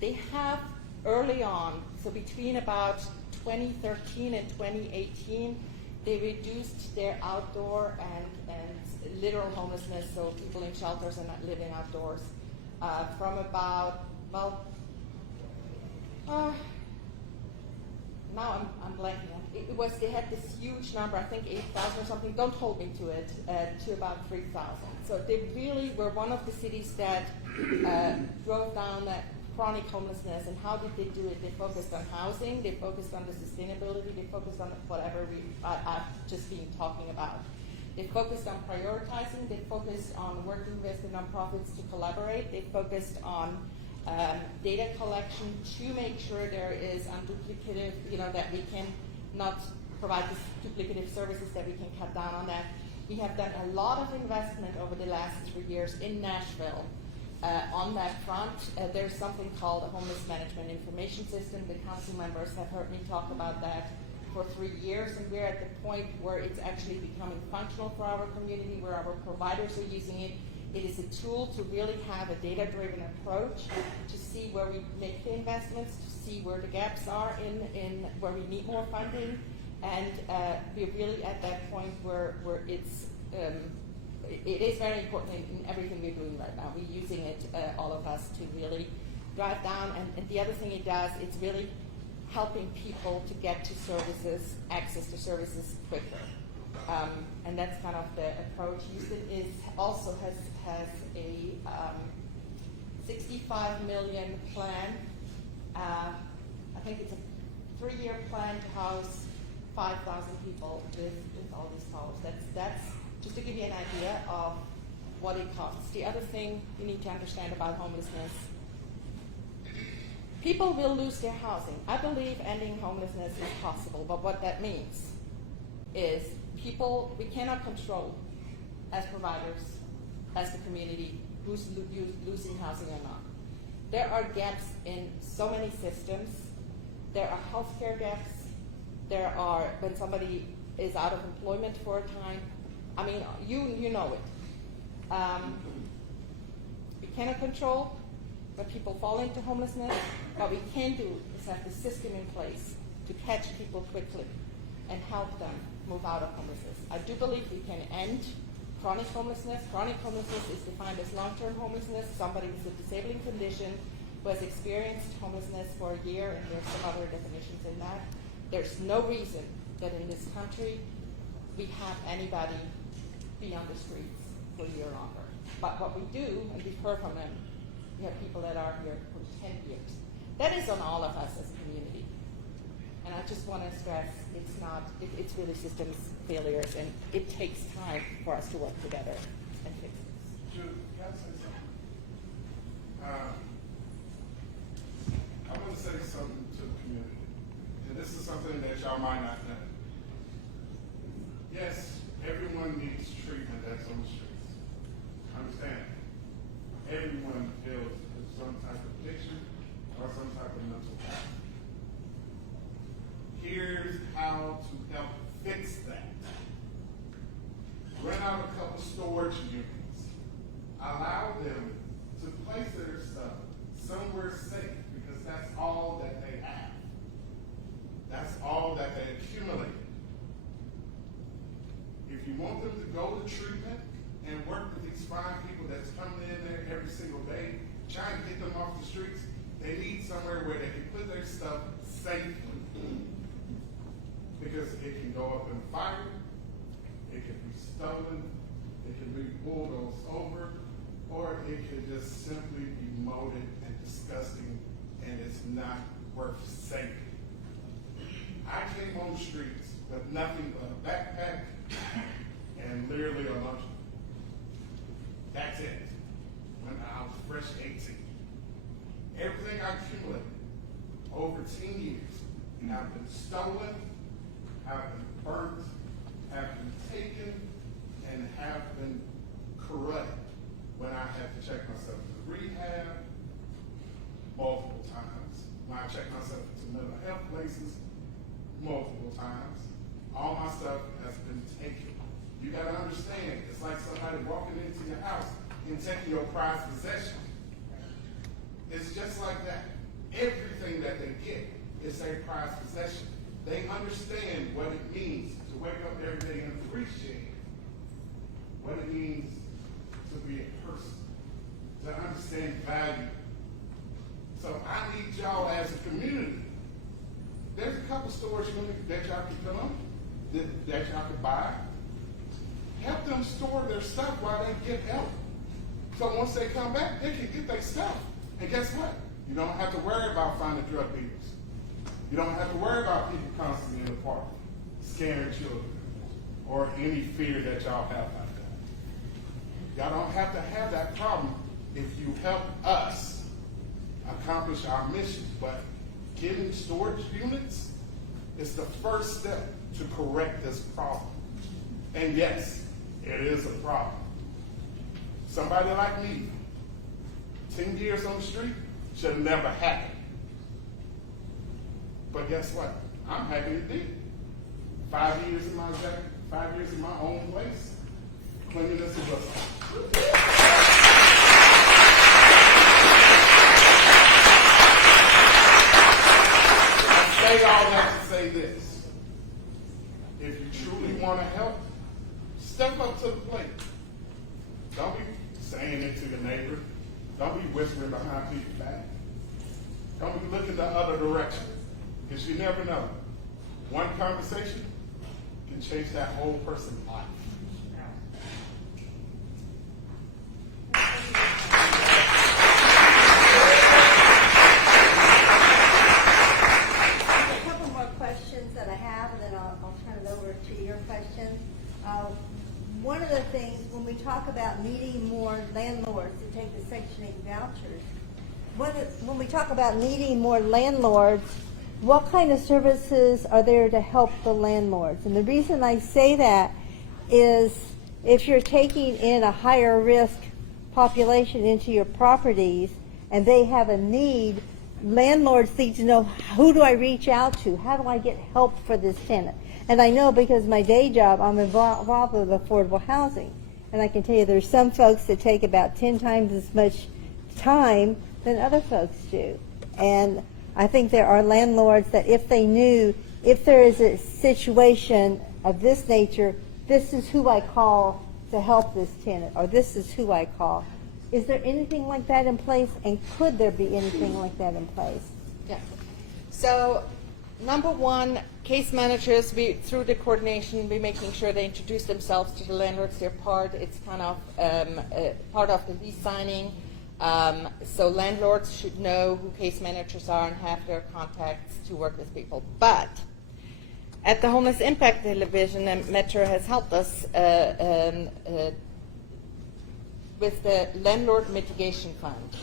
They have early on, so between about 2013 and 2018, they reduced their outdoor and literal homelessness, so people in shelters and not living outdoors, from about, now I'm blanking. They had this huge number, I think 8,000 or something, don't hold me to it, to about 3,000. So they really were one of the cities that drove down that chronic homelessness. And how did they do it? They focused on housing, they focused on the sustainability, they focused on whatever I've just been talking about. They focused on prioritizing, they focused on working with the nonprofits to collaborate, they focused on data collection to make sure there is unduplicative, that we can not provide these duplicative services, that we can cut down on that. We have done a lot of investment over the last 3 years in Nashville on that front. There's something called a homeless management information system. The council members have heard me talk about that for 3 years, and we're at the point where it's actually becoming functional for our community, where our providers are using it. It is a tool to really have a data-driven approach to see where we make the investments, to see where the gaps are in where we need more funding, and we're really at that point where it is very important in everything we're doing right now. We're using it, all of us, to really drive down. And the other thing it does, it's really helping people to get to services, access to services quicker. And that's kind of the approach. Houston also has a 65 million plan. I think it's a 3-year plan to house 5,000 people with all these homes. That's just to give you an idea of what it costs. The other thing you need to understand about homelessness, people will lose their housing. I believe ending homelessness is possible, but what that means is people, we cannot control as providers, as the community, who's losing housing or not. There are gaps in so many systems. There are healthcare gaps. There are, when somebody is out of employment for a time, I mean, you know it. We cannot control when people fall into homelessness. What we can do is have the system in place to catch people quickly and help them move out of homelessness. I do believe we can end chronic homelessness. Chronic homelessness is defined as long-term homelessness, somebody with a disabling condition who has experienced homelessness for a year, and there's some other definitions in that. There's no reason that in this country we have anybody be on the streets for a year longer. But what we do, and we've heard from them, we have people that are here for 10 years. That is on all of us as a community. And I just want to stress, it's really systems failures, and it takes time for us to work together and fix this. Judith, can I say something? I want to say something to the community, and this is something that y'all might not know. Yes, everyone needs treatment that's on the streets. Understand? Everyone deals with some type of addiction or some type of mental health. Here's how to help fix that. Rent out a couple storage units. Allow them to place their stuff somewhere safe, because that's all that they have. That's all that they accumulate. If you want them to go to treatment and work with these fine people that's coming in there every single day, trying to get them off the streets, they need somewhere where they can put their stuff safely. Because it can go up in fire, it can be stolen, it can be bulldozed over, or it can just simply be molded and disgusting, and it's not worth saving. I came on the streets with nothing but a backpack and literally a lunch. That's it. When I was fresh 18. Everything I accumulated over 10 years have been stolen, have been burnt, have been taken, and have been corrupted when I had to check myself into rehab multiple times, when I checked myself into mental health places multiple times. All my stuff has been taken. You gotta understand, it's like somebody walking into your house and taking your prized possession. It's just like that. Everything that they get is their prized possession. They understand what it means to wake up every day and appreciate what it means to be a person, to understand value. So I need y'all as a community. There's a couple storage units that y'all can come on, that y'all can buy. Help them store their stuff while they get help. So once they come back, they can get their stuff. And guess what? You don't have to worry about finding drug dealers. You don't have to worry about people constantly in the park scaring children or any fear that y'all have like that. Y'all don't have to have that problem if you help us accomplish our mission. But getting storage units is the first step to correct this problem. And yes, it is a problem. Somebody like me, 10 years on the street, should never happen. But guess what? I'm happy it did. 5 years in my 5 years in my own place. Cleanliness is us. I say all that to say this. If you truly want to help, step up to the plate. Don't be saying it to the neighbor. Don't be whispering behind people's back. Don't be looking the other direction. Because you never know. One conversation can and change that whole person's life. A couple more questions that I have, and then I'll turn it over to your questions. One of the things, when we talk about needing more landlords to take the Section 8 vouchers, when we talk about needing more landlords, what kind of services are there to help the landlords? And the reason I say that is if you're taking in a higher risk population into your properties and they have a need, landlords need to know, who do I reach out to? How do I get help for this tenant? And I know because my day job, I'm involved with affordable housing. And I can tell you there's some folks that take about 10 times as much time than other folks do. And I think there are landlords that if they knew, if there is a situation of this nature, this is who I call to help this tenant, or this is who I call. Is there anything like that in place, and could there be anything like that in place? Yeah. So, number one, case managers, through the coordination, we're making sure they introduce themselves to the landlords. It's kind of part of the lease signing. So landlords should know who case managers are and have their contacts to work with people. But at the Homeless Impact Division, Metro has helped us with the Landlord Mitigation Fund.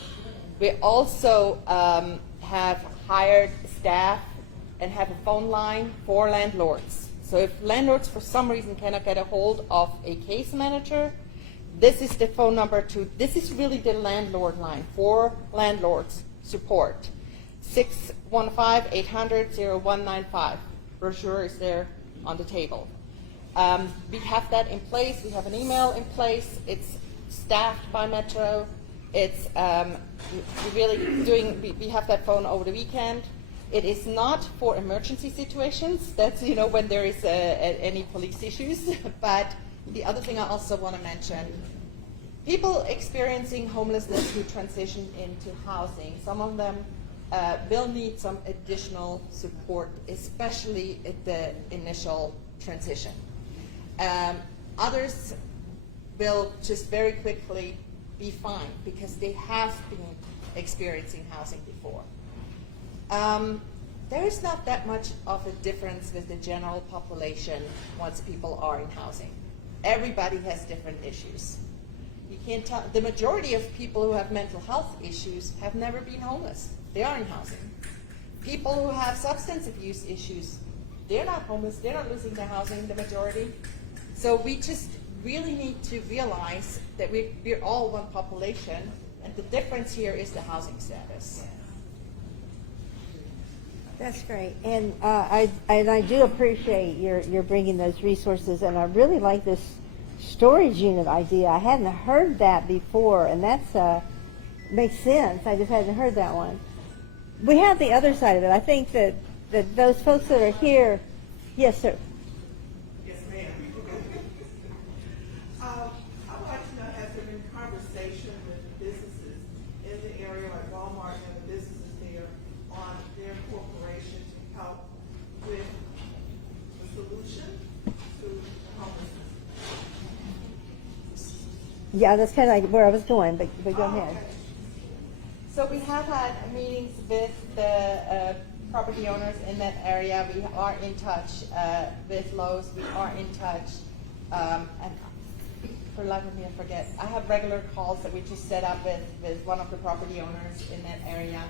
We also have hired staff and have a phone line for landlords. So if landlords for some reason cannot get a hold of a case manager, this is the phone number this is really the landlord line for landlords support. 615-800-0195. Brochure is there on the table. We have that in place. We have an email in place. It's staffed by Metro. It's we have that phone over the weekend. It is not for emergency situations. That's when there is any police issues. But the other thing I also want to mention, people experiencing homelessness who transition into housing, some of them will need some additional support, especially at the initial transition. Others will just very quickly be fine because they have been experiencing housing before. There is not that much of a difference with the general population once people are in housing. Everybody has different issues. You can't tell. The majority of people who have mental health issues have never been homeless. They are in housing. People who have substance abuse issues, they're not homeless. They're not losing their housing, the majority. So we just really need to realize that we're all one population, and the difference here is the housing status. That's great, and I do appreciate your bringing those resources, and I really like this storage unit idea. I hadn't heard that before, and that's makes sense. I just hadn't heard that one. We have the other side of it. I think that those folks that are here, yes, sir. Yes, ma'am. I would like to know, has there been conversation with businesses in the area, like Walmart and the businesses there, on their corporation to help with the solution to homelessness? Yeah, that's kind of like where I was going, but go ahead. Okay. So we have had meetings with the property owners in that area. We are in touch with Lowe's. We are in touch, and for life of me, I forget. I have regular calls that we just set up with one of the property owners in that area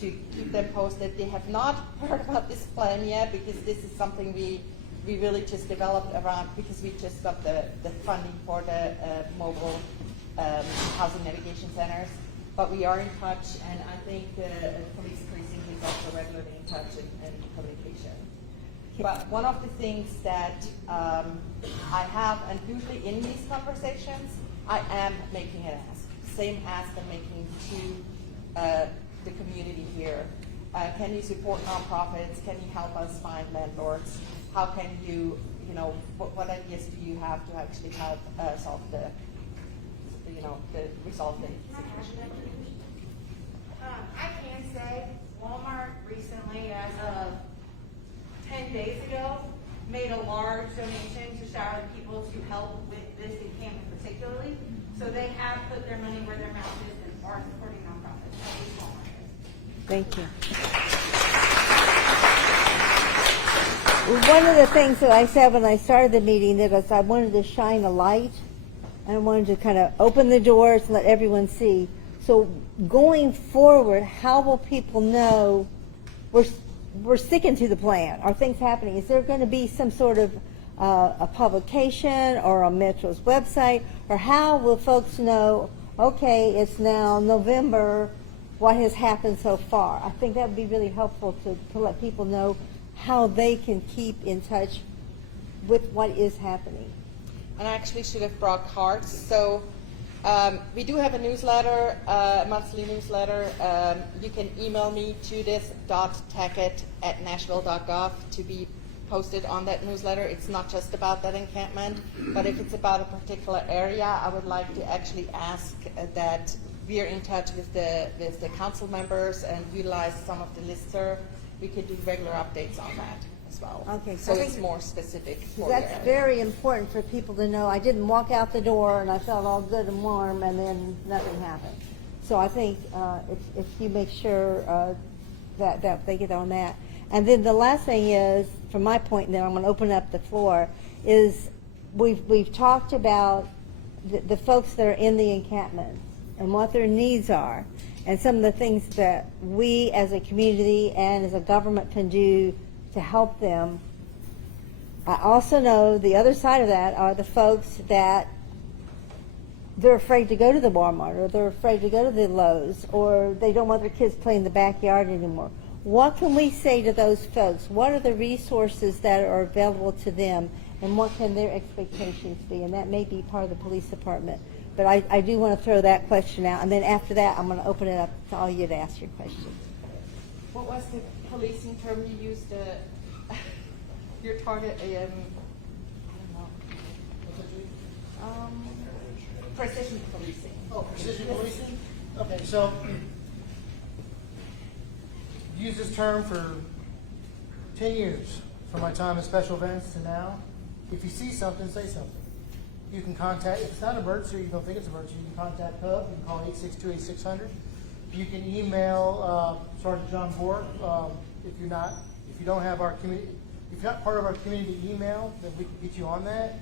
to keep them posted. They have not heard about this plan yet because this is something we really just developed around because we just got the funding for the mobile housing navigation centers. But we are in touch, and I think the police precinct is also regularly in touch and communication. But one of the things that I have, and usually in these conversations, I am making an ask. Same ask I'm making to the community here. Can you support nonprofits? Can you help us find landlords? How can you, what ideas do you have to actually help solve resolve the situation? I can say Walmart recently, as of 10 days ago, made a large donation to Charlotte people to help with this encampment particularly. So they have put their money where their mouth is and are supporting nonprofits. Thank you. One of the things that I said when I started the meeting that was I wanted to shine a light and I wanted to kind of open the doors and let everyone see. So going forward, how will people know we're sticking to the plan? Are things happening? Is there going to be some sort of a publication or on Metro's website? Or how will folks know, okay, it's now November, what has happened so far? I think that would be really helpful to let people know how they can keep in touch with what is happening. And I actually should have brought cards. So we do have a newsletter, a monthly newsletter. You can email me, judith.tackett@nashville.gov, to be posted on that newsletter. It's not just about that encampment, but if it's about a particular area, I would like to actually ask that we are in touch with the council members and utilize some of the listserv. We could do regular updates on that as well. Okay, so it's more specific for that's your area. very important for people to know. I didn't walk out the door and I felt all good and warm and then nothing happened. So I think if you make sure that they get on that. And then the last thing is, from my point, and then I'm going to open up the floor, is we've talked about the folks that are in the encampment and what their needs are, and some of the things that we as a community and as a government can do to help them. I also know the other side of that are the folks that they're afraid to go to the Walmart, or they're afraid to go to the Lowe's, or they don't want their kids playing in the backyard anymore. What can we say to those folks? What are the resources that are available to them, and what can their expectations be? And that may be part of the police department. But I do want to throw that question out, and then after that, I'm going to open it up to all you to ask your questions. What was the policing term you used? Your target, I don't know. Precision policing. Oh, precision policing? Okay, so use this term for 10 years, from my time in special events to now. If you see something, say something. You can contact, if it's not an emergency or you don't think it's an emergency, you can contact Hub. You can call 862-8600. You can email Sergeant John Bork. If you're not part of our community email, then we can get you on that.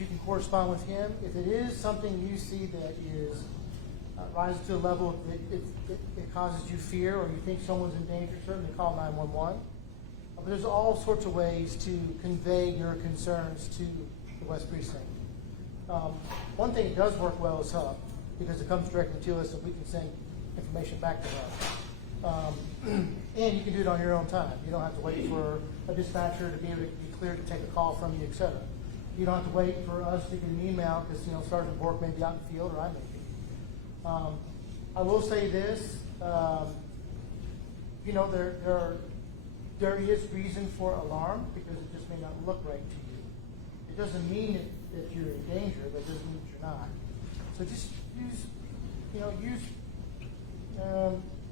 You can correspond with him. If it is something you see that is rises to a level that it causes you fear, or you think someone's in danger, certainly call 911. But there's all sorts of ways to convey your concerns to the West Precinct. One thing that does work well is Hub, because it comes directly to us and we can send information back to Hub. And you can do it on your own time. You don't have to wait for a dispatcher to be able to be clear to take a call from you, et cetera. You don't have to wait for us to get an email because Sergeant Bork may be out in the field, or I may be. I will say this, there is reason for alarm because it just may not look right to you. It doesn't mean that you're in danger, but it doesn't mean that you're not. So just use I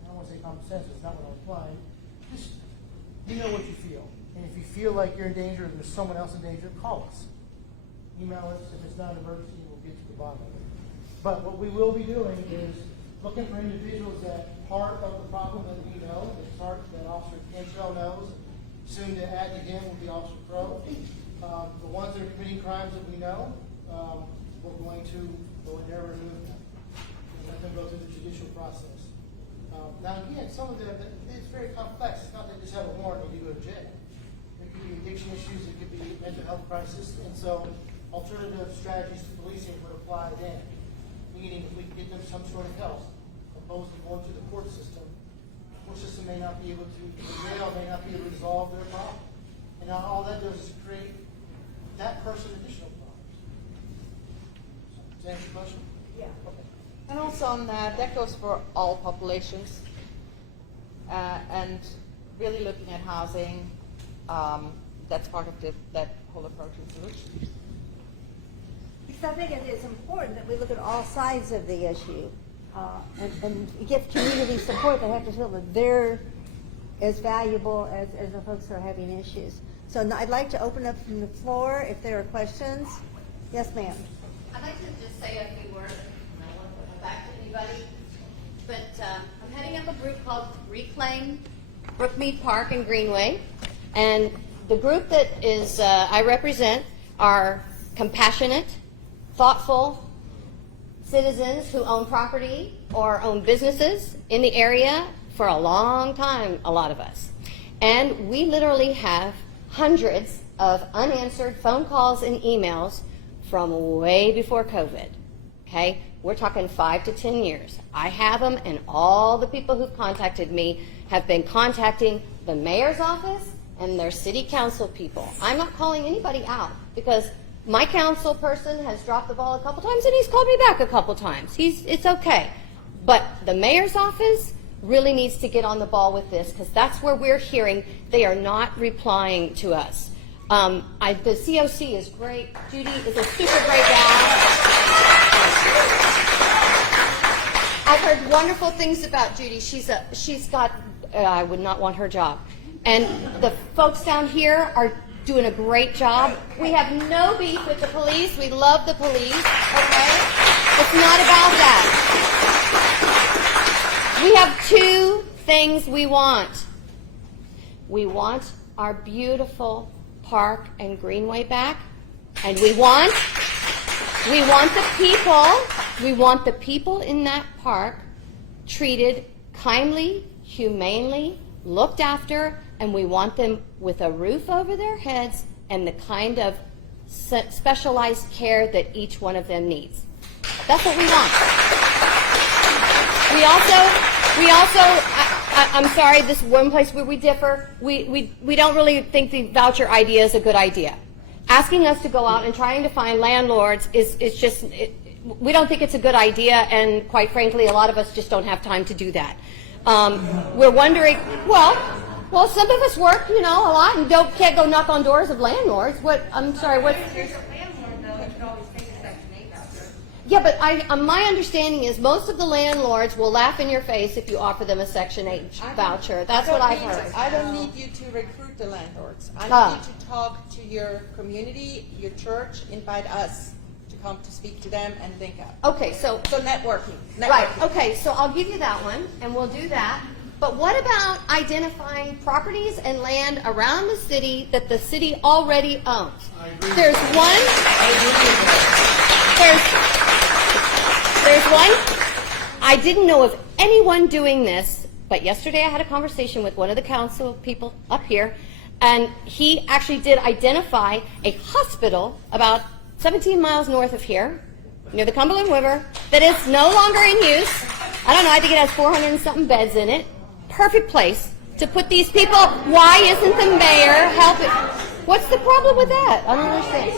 don't want to say common sense, it's not what I'm implying. Just, you know what you feel. And if you feel like you're in danger or there's someone else in danger, call us. Email us. If it's not an emergency, we'll get to the bottom of it. But what we will be doing is looking for individuals that part of the problem that we know, that Officer Cantrell knows. Soon to add to him will be Officer Crow. The ones that are committing crimes that we know, we're going to go in there and remove them. And let them go through the judicial process. Now again, some of them, it's very complex. It's not that you just have a warrant and you go to jail. There could be addiction issues, it could be mental health crisis, and so alternative strategies to policing would apply then. Meaning if we can get them some sort of help, opposed to going to the court system may not be able to, the jail may not be able to resolve their problem. And now all that does is create that person additional problems. Does that answer your question? Yeah. Okay. And also on that goes for all populations. And really looking at housing, that's part of that whole approach and solution. Because I think it is important that we look at all sides of the issue and give community support. They have to feel that they're as valuable as the folks who are having issues. So I'd like to open up from the floor if there are questions. Yes, ma'am. I'd like to just say a few words. I don't want to put my back to anybody. But I'm heading up a group called Reclaim Brookmeade Park and Greenway. And the group that is I represent are compassionate, thoughtful citizens who own property or own businesses in the area for a long time, a lot of us. And we literally have hundreds of unanswered phone calls and emails from way before COVID. Okay? We're talking 5 to 10 years. I have them, and all the people who've contacted me have been contacting the mayor's office and their city council people. I'm not calling anybody out because my council person has dropped the ball a couple times and he's called me back a couple times. It's okay. But the mayor's office really needs to get on the ball with this because that's where we're hearing they are not replying to us. The COC is great. Judy is a super great gal. I've heard wonderful things about Judy. She's got, I would not want her job. And the folks down here are doing a great job. We have no beef with the police. We love the police, okay? It's not about that. We have 2 things we want. We want our beautiful park and greenway back, and we want the people in that park treated kindly, humanely, looked after, and we want them with a roof over their heads and the kind of specialized care that each one of them needs. That's what we want. We also, I'm sorry, this is one place where we differ. We don't really think the voucher idea is a good idea. Asking us to go out and trying to find landlords is just, we don't think it's a good idea, and quite frankly, a lot of us just don't have time to do that. We're wondering, well, some of us work, a lot and can't go knock on doors of landlords. I'm sorry, what? There's a landlord, though, that could always take a Section 8 voucher. Yeah, but my understanding is most of the landlords will laugh in your face if you offer them a Section 8 voucher. That's what I've heard. I don't need you to recruit the landlords. I need you to talk to your community, your church, invite us to come to speak to them and think up. Okay, so networking. Right, okay, so I'll give you that one, and we'll do that. But what about identifying properties and land around the city that the city already owns? There's one. There's one. I didn't know of anyone doing this, but yesterday I had a conversation with one of the council people up here, and he actually did identify a hospital about 17 miles north of here, near the Cumberland River, that is no longer in use. I don't know, I think it has 400 and something beds in it. Perfect place to put these people. Why isn't the mayor helping? What's the problem with that? I don't understand.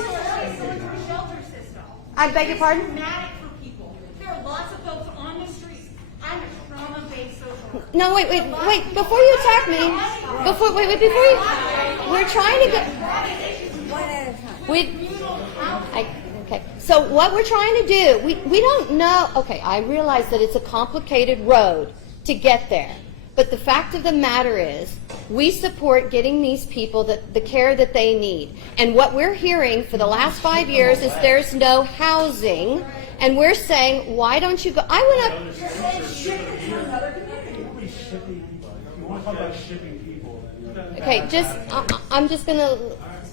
Shelter system. I beg your pardon? It's traumatic for people. There are lots of folks on the streets. I'm a trauma-based social worker. No, wait. Before you attack me, before you, we're trying to get. One at a time. Okay. So what we're trying to do, we don't know. Okay, I realize that it's a complicated road to get there. But the fact of the matter is, we support getting these people the care that they need. And what we're hearing for the last 5 years is there's no housing. And we're saying, why don't you go? I went up. You're saying ship it to another community. You want to talk about shipping people. Okay,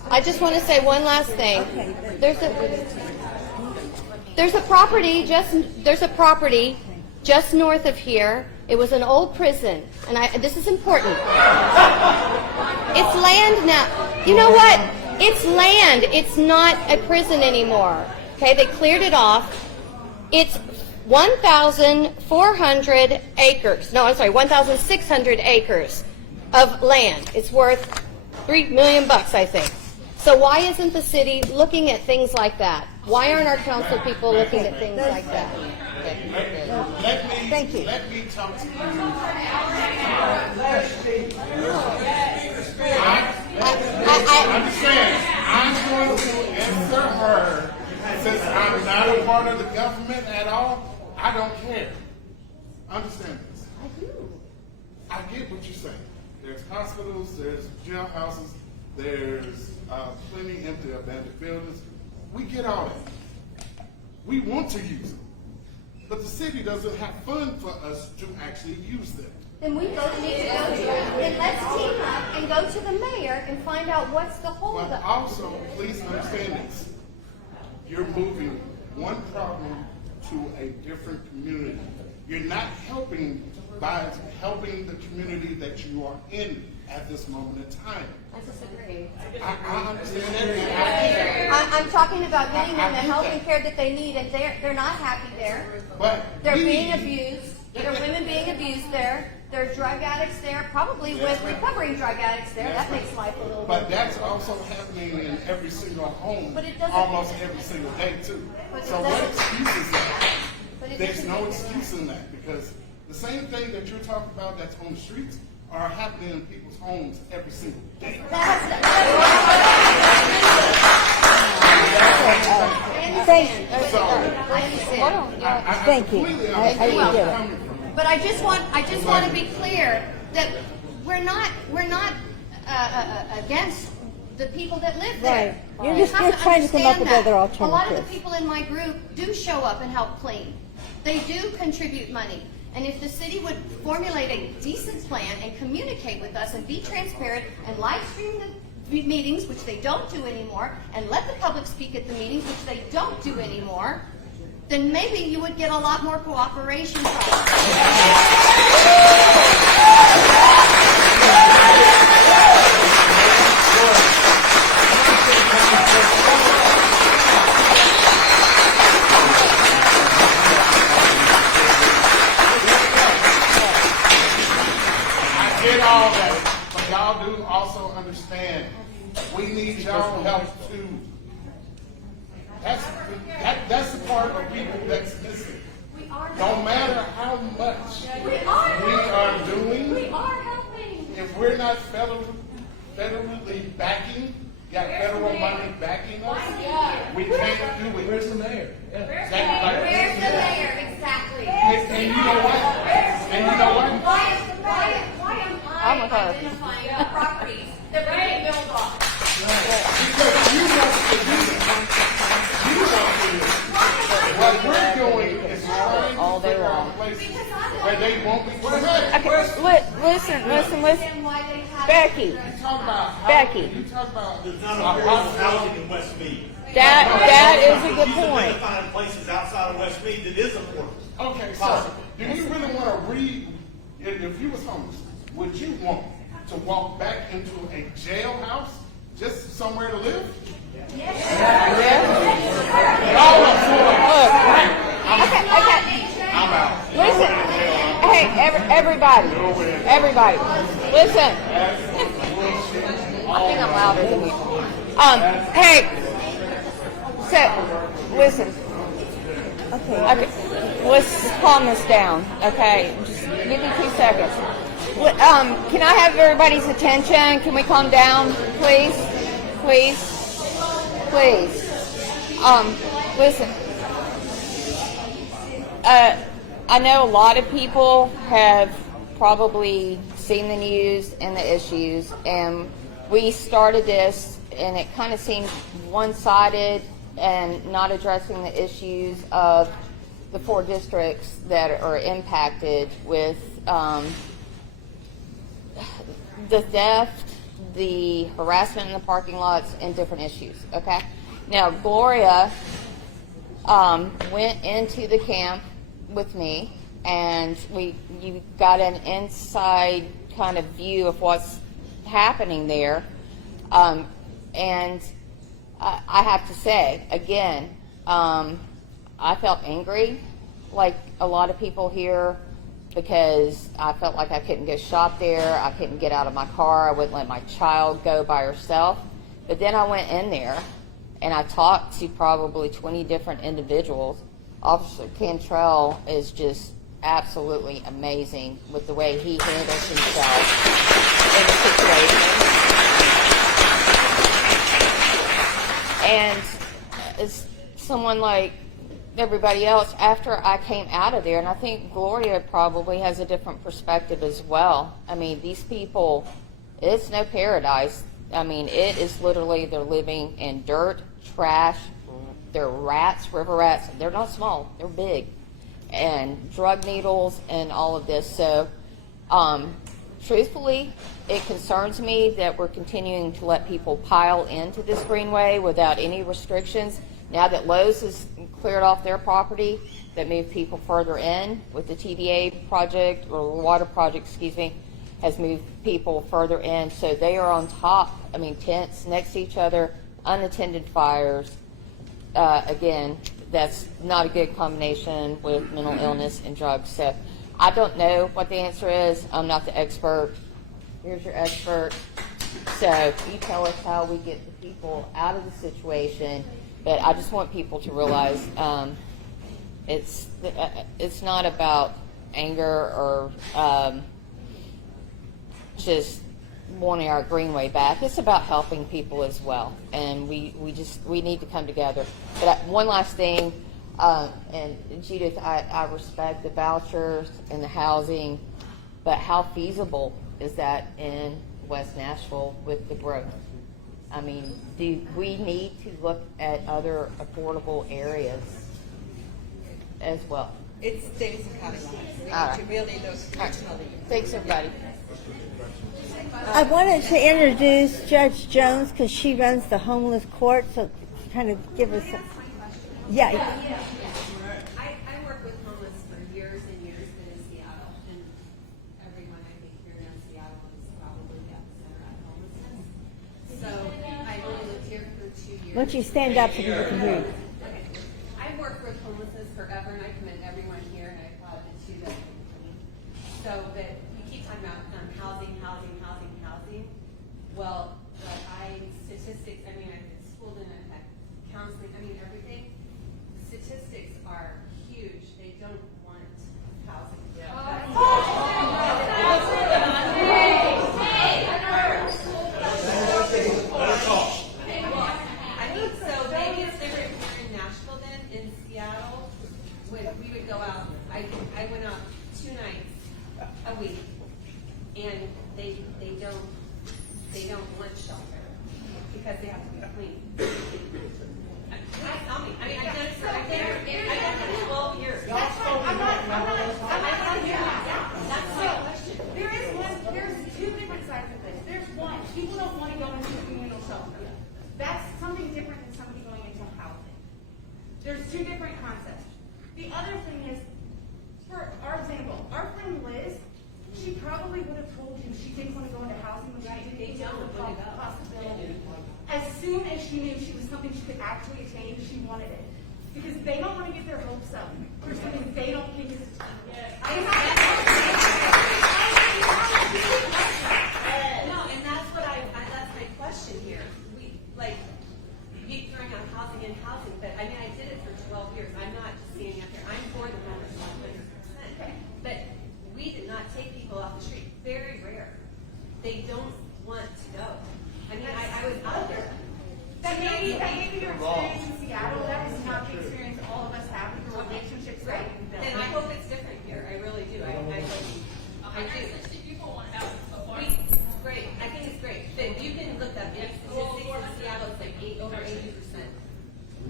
I just want to say one last thing. There's a property just north of here. It was an old prison, and this is important. It's land now. You know what? It's land. It's not a prison anymore. Okay, they cleared it off. It's 1,400 acres. No, I'm sorry, 1,600 acres of land. It's worth $3 million, I think. So why isn't the city looking at things like that? Why aren't our council people looking at things like that? Thank you. Let me talk to you. Understand, I'm going to answer her. Since I'm not a part of the government at all, I don't care. Understand this. I do. I get what you're saying. There's hospitals, there's jailhouses. There's plenty empty abandoned buildings. We get all that. We want to use them. But the city doesn't have funds for us to actually use them. Then we both need to go to, then let's team up and go to the mayor and find out what's the But holdup. also, please understand this. You're moving one problem to a different community. You're not helping by helping the community that you are in at this moment in time. I disagree. I understand that. I'm talking about getting them the health and care that they need, and they're not happy there. But They're we being need- abused. There are women being abused there. There are drug addicts there, probably with recovering drug addicts there. That makes life a little bit. But that's also happening in every single home, But it doesn't- almost every single day too. But it So what doesn't- excuse is that? But it There's doesn't no make excuse in that because the same thing that you're talking about that's on the streets are happening in people's homes every single day. Thank So, Thank you. completely I understand where get you're it. coming from. But I just want to be clear that we're not against the people that live there. Right. You're You just- have you're to trying to come up understand with that. other A lot of the alternatives. people in my group do show up and help clean. They do contribute money. And if the city would formulate a decent plan and communicate with us and be transparent and live stream the meetings, which they don't do anymore, and let the public speak at the meetings, which they don't do anymore, then maybe you would get a lot more cooperation from I get all that, but y'all do also understand we need y'all help too. That's the part of people that's missing. No matter how much we are doing, We are helping. if we're not federally backing, got federal money backing us, we can't do it. Where's the mayor? Where's the mayor? Exactly. And you know what? And you know what? Why am I identifying properties that we can build on? Because you want to do it. You want to do it. What we're doing is trying to figure out places where they won't be correct. Listen. Becky. Becky. You talk about There's not affordable housing in West Meade. That is a good You should point. find places outside of West Meade that is affordable. Okay, so do you really want to if you was homeless, would you want to walk back into a jailhouse just somewhere to live? Y'all are for it. I'm out. Listen, hey, everybody, listen. I think I'm louder than you. Hey, so, listen. Okay, let's calm this down, okay? Just give me 2 seconds. Can I have everybody's attention? Can we calm down, please? Please? Listen. I know a lot of people have probably seen the news and the issues, and we started this, and it kind of seemed one-sided and not addressing the issues of the 4 districts that are impacted with the theft, the harassment in the parking lots, and different issues, okay? Now, Gloria went into the camp with me, and you got an inside kind of view of what's happening there. And I have to say, again, I felt angry, like a lot of people here, because I felt like I couldn't go shop there. I couldn't get out of my car. I wouldn't let my child go by herself. But then I went in there, and I talked to probably 20 different individuals. Officer Cantrell is just absolutely amazing with the way he handles himself in the situation. And as someone like everybody else, after I came out of there, and I think Gloria probably has a different perspective as well. I mean, these people, it's no paradise. I mean, it is literally, they're living in dirt, trash, they're rats, river rats. They're not small, they're big. And drug needles and all of this. So, truthfully, it concerns me that we're continuing to let people pile into this greenway without any restrictions. Now that Lowe's has cleared off their property, that moved people further in with the TVA project, or water project, excuse me, has moved people further in. So they are on top, I mean, tents next to each other, unattended fires. Again, that's not a good combination with mental illness and drugs. So I don't know what the answer is. I'm not the expert. Here's your expert. So you tell us how we get the people out of the situation. But I just want people to realize it's not about anger or just wanting our greenway back. It's about helping people as well, and we need to come together. But one last thing, and Judith, I respect the vouchers and the housing, but how feasible is that in West Nashville with the growth? I mean, do we need to look at other affordable areas as well? It's things are cutting off. We All need to really look personally. Thanks, everybody. I wanted to introduce Judge Jones because she runs the homeless court, so kind of give us a... Yeah. I work with homeless for years and years in Seattle, and everyone I think here in Seattle is probably at the center of homelessness. So I've only lived here for 2 years. Why don't you stand up so people can hear you? Okay. I've worked with homelessness forever, and I commend everyone here, and I applaud the two that are clean. So, but you keep talking about housing. Well, statistics, I mean, I've been schooled in counseling, I mean, everything. Statistics are huge. They don't want housing. I mean, so maybe it's different here in Nashville than in Seattle. When we would go out, I went out 2 nights a week, and they don't want shelter because they have to be clean. Tell me. I mean, I've done it for 12 years. That's right. I'm not That's my question. There's 2 different sides of this. There's one, people don't want to go into a communal shelter. That's something different than somebody going into housing. There's 2 different concepts. The other thing is, for our example, our friend Liz, she probably would have told you she didn't want to go into housing when she didn't know the possibility. As soon as she knew she was something she could actually attain, she wanted it. Because they don't want to get their hopes up for something they don't think is attainable. No, and that's my question here. We keep throwing out housing, but I mean, I did it for 12 years. I'm not just standing up here. I'm for the numbers 100%. But we did not take people off the street. Very rare. They don't want to go. I mean, I was out there. That maybe your experience in Seattle, that is not the experience all of us have with the relationships that we've built. And I hope it's different here. I really do. I do. 160 people want to have a party. Great. I think it's great. But you can look up the statistics in Seattle. It's like over 80%.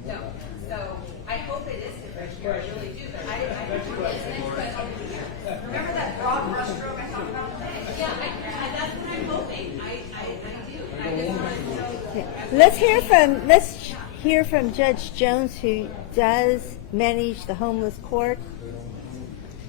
No. So I hope it is different here. I really do. But I remember that broad brushstroke I talked about today? Yeah, that's what I'm hoping. I do. I just want to know. Let's hear from Judge Jones, who does manage the homeless court.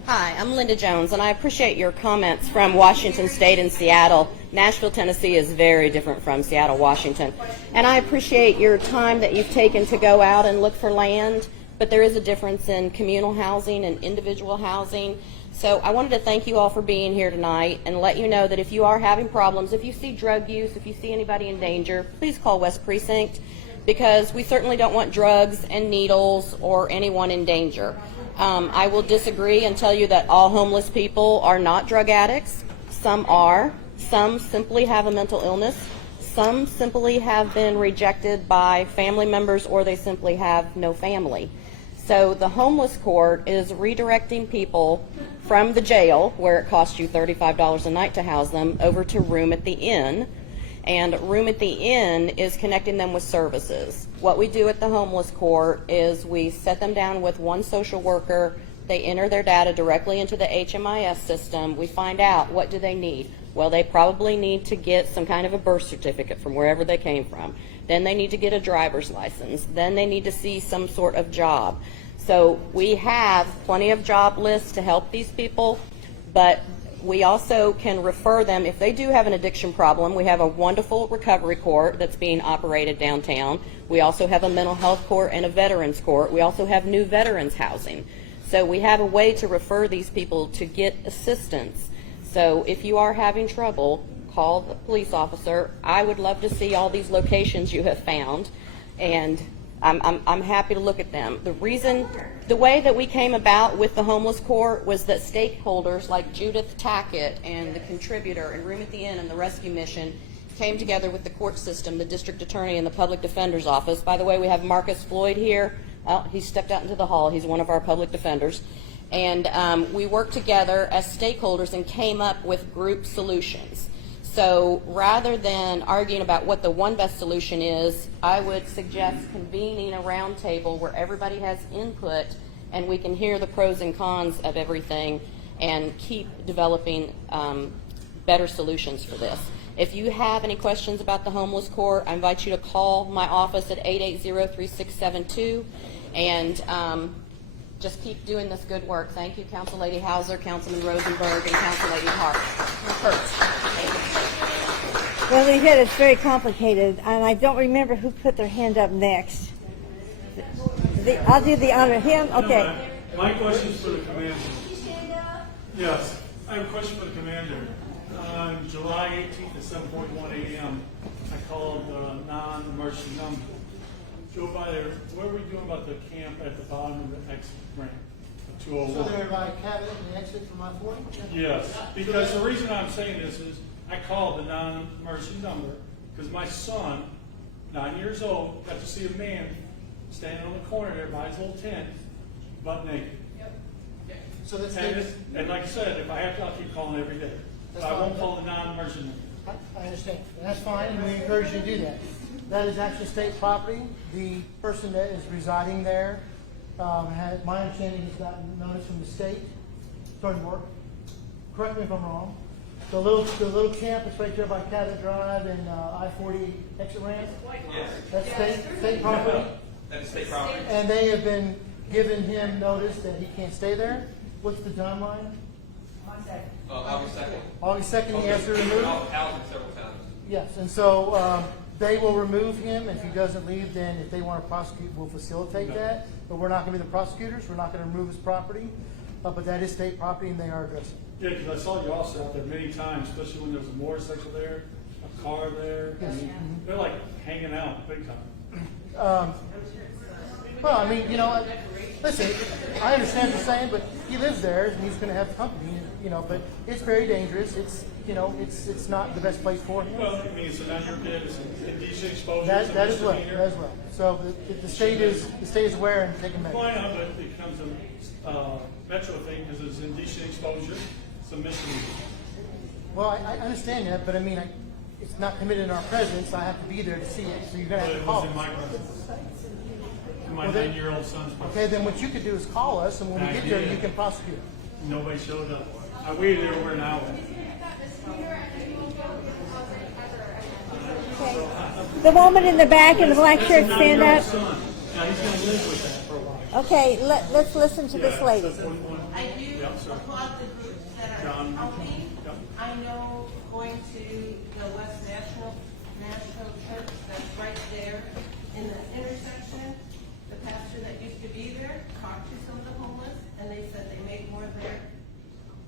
Hi, I'm Linda Jones, and I appreciate your comments from Washington State and Seattle. Nashville, Tennessee is very different from Seattle, Washington. And I appreciate your time that you've taken to go out and look for land, but there is a difference in communal housing and individual housing. So I wanted to thank you all for being here tonight and let you know that if you are having problems, if you see drug use, if you see anybody in danger, please call West Precinct, because we certainly don't want drugs and needles or anyone in danger. I will disagree and tell you that all homeless people are not drug addicts. Some are. Some simply have a mental illness. Some simply have been rejected by family members, or they simply have no family. So the homeless court is redirecting people from the jail, where it costs you $35 a night to house them, over to room at the inn. And Room at the Inn is connecting them with services. What we do at the homeless court is we set them down with one social worker. They enter their data directly into the HMIS system. We find out, what do they need? Well, they probably need to get some kind of a birth certificate from wherever they came from. Then they need to get a driver's license. Then they need to see some sort of job. So we have plenty of job lists to help these people, but we also can refer them, if they do have an addiction problem. We have a wonderful recovery court that's being operated downtown. We also have a mental health court and a veterans court. We also have new veterans housing. So we have a way to refer these people to get assistance. So if you are having trouble, call the police officer. I would love to see all these locations you have found, and I'm happy to look at them. The way that we came about with the homeless court was that stakeholders like Judith, Tackett, and the contributor, and Room at the Inn, and the rescue mission came together with the court system, the district attorney, and the public defender's office. By the way, we have Marcus Floyd here. He stepped out into the hall. He's one of our public defenders. And we worked together as stakeholders and came up with group solutions. So rather than arguing about what the one best solution is, I would suggest convening a round table where everybody has input and we can hear the pros and cons of everything and keep developing better solutions for this. If you have any questions about the homeless court, I invite you to call my office at 880-3672 and just keep doing this good work. Thank you, Council Lady Hausser, Councilman Rosenburg, and Council Lady Hertz. Well, we said it's very complicated, and I don't remember who put their hand up next. I'll do the honor. Him? Okay. My question is for the commander. Yes, I have a question for the commander. On July 18th at 7:41 a.m., I called the non-emergency number. Joe, by there, what are we doing about the camp at the bottom of the exit ramp, the 201? So they're by Cabot and the exit from I-40? Yes, because the reason I'm saying this is I called the non-emergency number because my son, 9 years old, got to see a man standing on the corner there by his little tent, butt naked. Yep. So that's and like I said, if I have to, I'll keep calling every day. But I won't call the non-emergency number. I understand. And that's fine, and we encourage you to do that. That is actually state property. The person that is residing there, my understanding, has gotten notice from the state. Starting to work. Correct me if I'm wrong. The little camp that's right there by Cabot Drive and I-40 exit ramp. Yes. That's state property. That's state property. And they have been giving him notice that he can't stay there. What's the timeline? August 2nd. August 2nd, he has to remove. Housing several times. Yes, and so they will remove him. If he doesn't leave, then if they want to prosecute, we'll facilitate that. But we're not going to be the prosecutors. We're not going to remove his property. But that is state property, and they are addressing. Yeah, because I saw you also out there many times, especially when there was a motorcycle there, a car there. Yes. I mean, they're like hanging out big time. Well, I mean, you know, listen, I understand what you're saying, but he lives there, and he's going to have company, you know, but it's very dangerous. It's, you know, it's not the best place for him. Well, I mean, it's a non-repeat, it's indecent exposure. That as well. So the state is aware and taking measures. Why not, but it becomes a metro thing because it's indecent exposure, it's a misdemeanor. Well, I understand that, but I mean, it's not committed in our presence. I have to be there to see it, so you're going to have to call But it was in my presence. My 9-year-old son's presence. Okay, then what you could do is call us, and when we get there, you can prosecute. Nobody showed up. I waited there over an hour. The woman in the back in the black shirt, stand up. Now he's going to live with that for a while. Okay, let's listen to this lady. I do applaud the groups that are helping. I know going to the West Nashville Church that's right there in the intersection, the pastor that used to be there talked to some of the homeless, and they said they make more there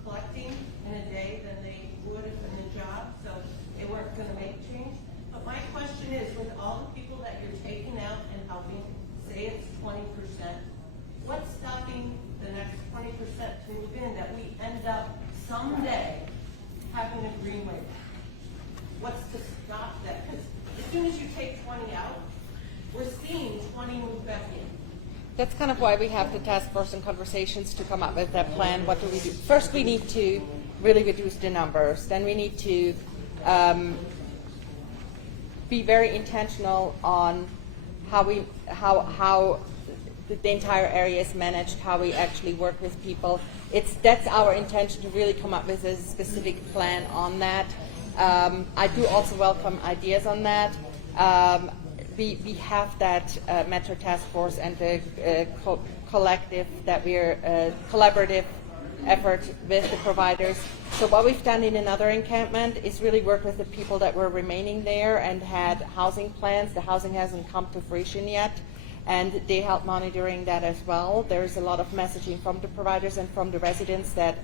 collecting in a day than they would in the job, so they weren't going to make change. But my question is, with all the people that you're taking out and helping, say it's 20%, what's stopping the next 20% to move in that we end up someday having a greenway? What's to stop that? Because as soon as you take 20 out, we're seeing 20 move back in. That's kind of why we have the task force and conversations to come up with that plan. What do we do? First, we need to really reduce the numbers. Then we need to be very intentional on how the entire area is managed, how we actually work with people. That's our intention, to really come up with a specific plan on that. I do also welcome ideas on that. We have that Metro Task Force and the collective that we're collaborative effort with the providers. So what we've done in another encampment is really work with the people that were remaining there and had housing plans. The housing hasn't come to fruition yet, and they help monitoring that as well. There's a lot of messaging from the providers and from the residents that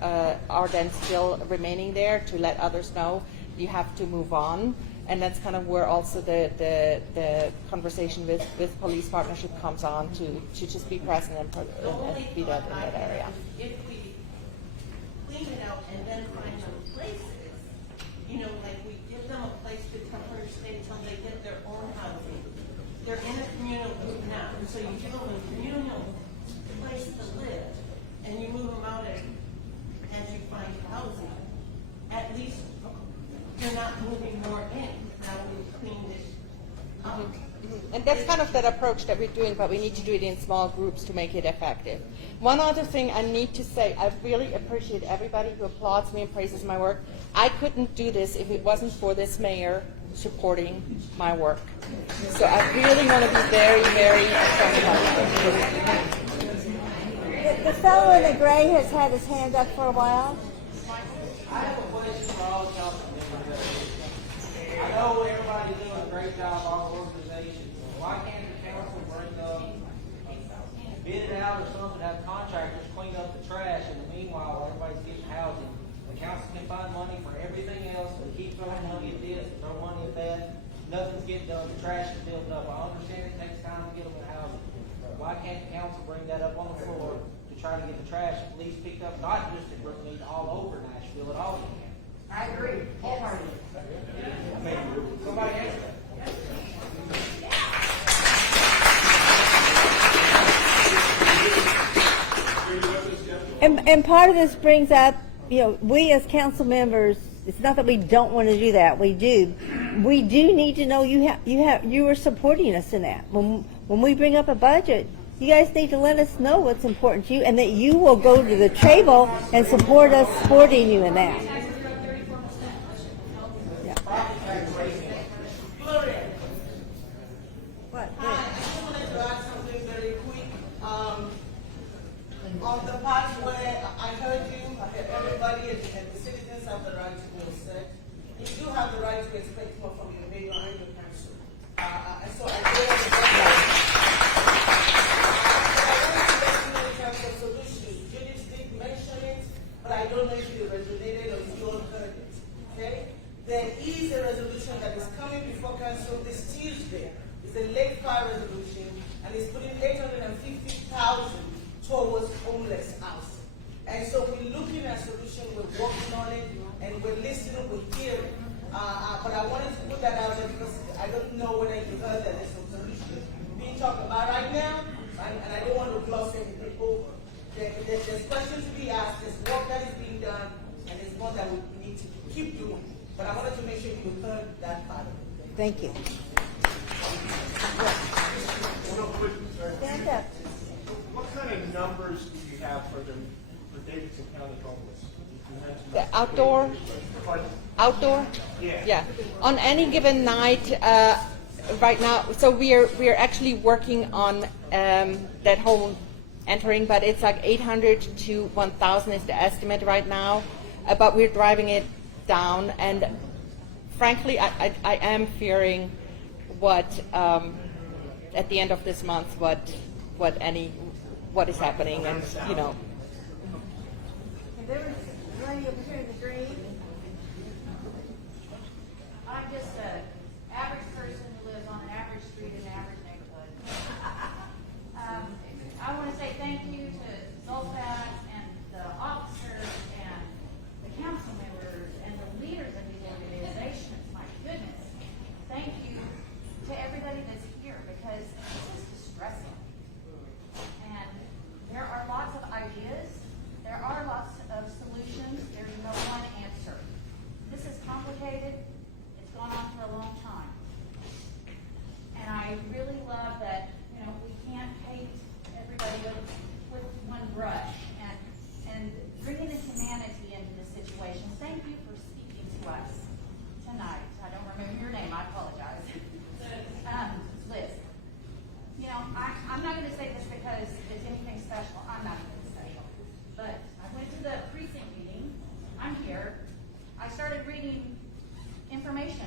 are then still remaining there to let others know you have to move on. And that's kind of where also the conversation with police partnership comes on, to just be present and be that in that area. If we clean it out and then find them places, like we give them a place to temporarily stay until they get their own housing. They're in a communal group now, so you give them a communal place to live, and you move them out as you find housing. At least you're not moving more in. Now we've cleaned it up. And that's kind of that approach that we're doing, but we need to do it in small groups to make it effective. One other thing I need to say, I really appreciate everybody who applauds me and praises my work. I couldn't do this if it wasn't for this mayor supporting my work. So I really want to be very, very upfront. The fellow in the gray has had his hand up for a while. I have a question for all council members. I know everybody's doing a great job, all organizations. Why can't the council bring up, bid it out or something, have contractors clean up the trash, and in the meanwhile, everybody's getting housing? The council can find money for everything else, we keep throwing money at this, throw money at that. Nothing's getting done, the trash is building up. I understand it takes time to get them in housing. Why can't the council bring that up on the floor to try to get the trash at least picked up, not just in Brookmeade, all over Nashville at all? I agree, wholeheartedly. Somebody answer that. And part of this brings up, we as council members, it's not that we don't want to do that. We do. We do need to know you are supporting us in that. When we bring up a budget, you guys need to let us know what's important to you, and that you will go to the table and support us supporting you in that. Yeah. Gloria. What? Hi, I just wanted to add something very quick. On the part where I heard you, everybody and the citizens have the right to feel safe. You do have the right to expect more from your mayor and your council. So I do understand solutions. Judith did mention it, but I don't know if you resonated or if you all heard it. Okay? There is a resolution that is coming before council this Tuesday. It's a late file resolution, and it's putting $850,000 towards homeless housing. And so we're looking at solutions, we're working on it, and we're listening, we're hearing. But I wanted to put that out there because I don't know whether you heard that there's some solutions being talked about right now, and I don't want to gloss anything over. There's questions to be asked, there's work that is being done, and there's more that we need to keep doing. But I wanted to make sure you heard that part of it. Thank you. Stand up. What kind of numbers do you have for Davidson County homeless? The outdoor? Outdoor? Yeah. On any given night, right now, so we're actually working on that whole entering, but it's like 800 to 1,000 is the estimate right now. But we're driving it down, and frankly, I am fearing what at the end of this month, what is happening, and There was a lady over here in the green. I'm just an average person who lives on an average street in an average neighborhood. I want to say thank you to Zolfat and the officers and the council members and the leaders of these organizations. My goodness. Thank you to everybody that's here, because this is distressing. And there are lots of ideas. There are lots of solutions. There's no one answer. This is complicated. It's gone on for a long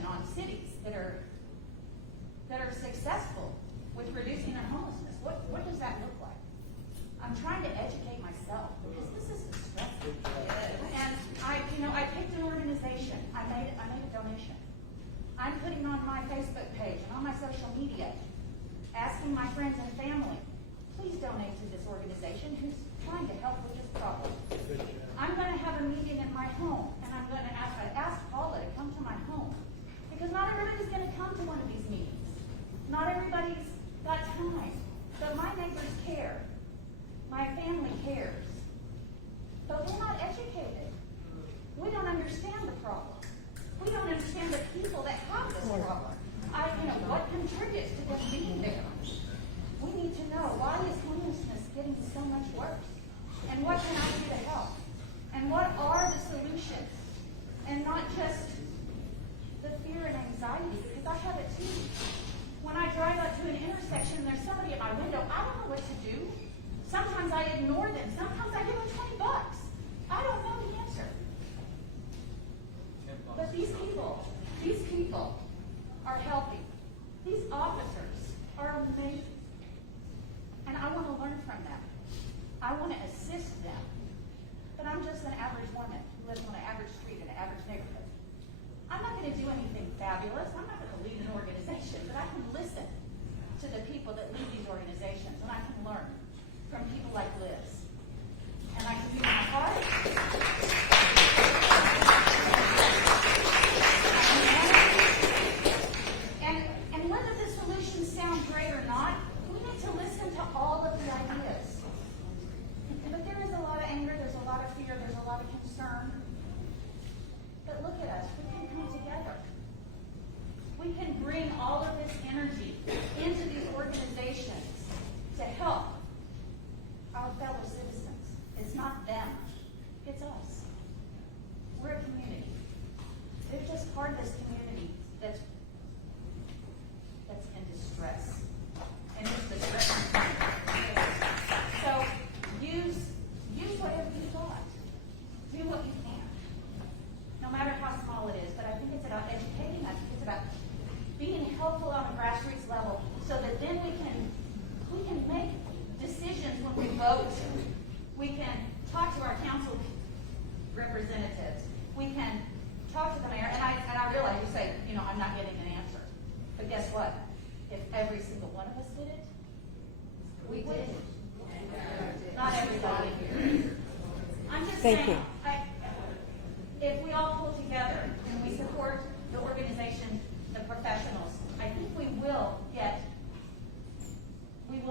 on cities that are successful with reducing their homelessness. What does that look like? I'm trying to educate myself because this is stressful. And I picked an organization. I made a donation. I'm putting on my Facebook page and on my social media, asking my friends and family, please donate to this organization who's trying to help with this problem. I'm going to have a meeting in my home, and I'm going to ask Paula to come to my home, because not everybody's going to come to one of these meetings. Not everybody's got time, but my neighbors care. My family cares. But we're not educated. We don't understand the problem. We don't understand the people that have this problem. What contributes to them being there? We need to know, why is homelessness getting so much worse? And what can I do to help? And what are the solutions? And not just the fear and anxiety, because I have it too. When I drive up to an intersection and there's somebody at my window, I don't know what to do. Sometimes I ignore them. Sometimes I give them $20. I don't know the answer. But these people are helping. These officers are amazing. And I want to learn from them. I want to assist them. But I'm just an average woman who lives on an average street in an average neighborhood. I'm not going to do anything fabulous. I'm not going to lead an organization, but I can listen to the people that lead these organizations, and I can learn from people like Liz. And I can do my part. And whether the solutions sound great or not, we need to listen to all of the ideas. But there is a lot of anger, there's a lot of fear, there's a lot of concern. But look at us, we can come together. We can bring all of this energy into these organizations to help our fellow citizens. It's not them, it's us. We're a community. They're just part of this community that's in distress. And it's the distress. So use whatever you got. Do what you can. No matter how small it is. But I think it's about educating. I think it's about being helpful on a grassroots level, so that then we can make decisions when we vote. We can talk to our council representatives. We can talk to the mayor. And I realize you say, I'm not getting an answer. But guess what? If every single one of us did it, we would. Not everybody. I'm just saying, if we all pull together and we support the organization, the professionals, I think we will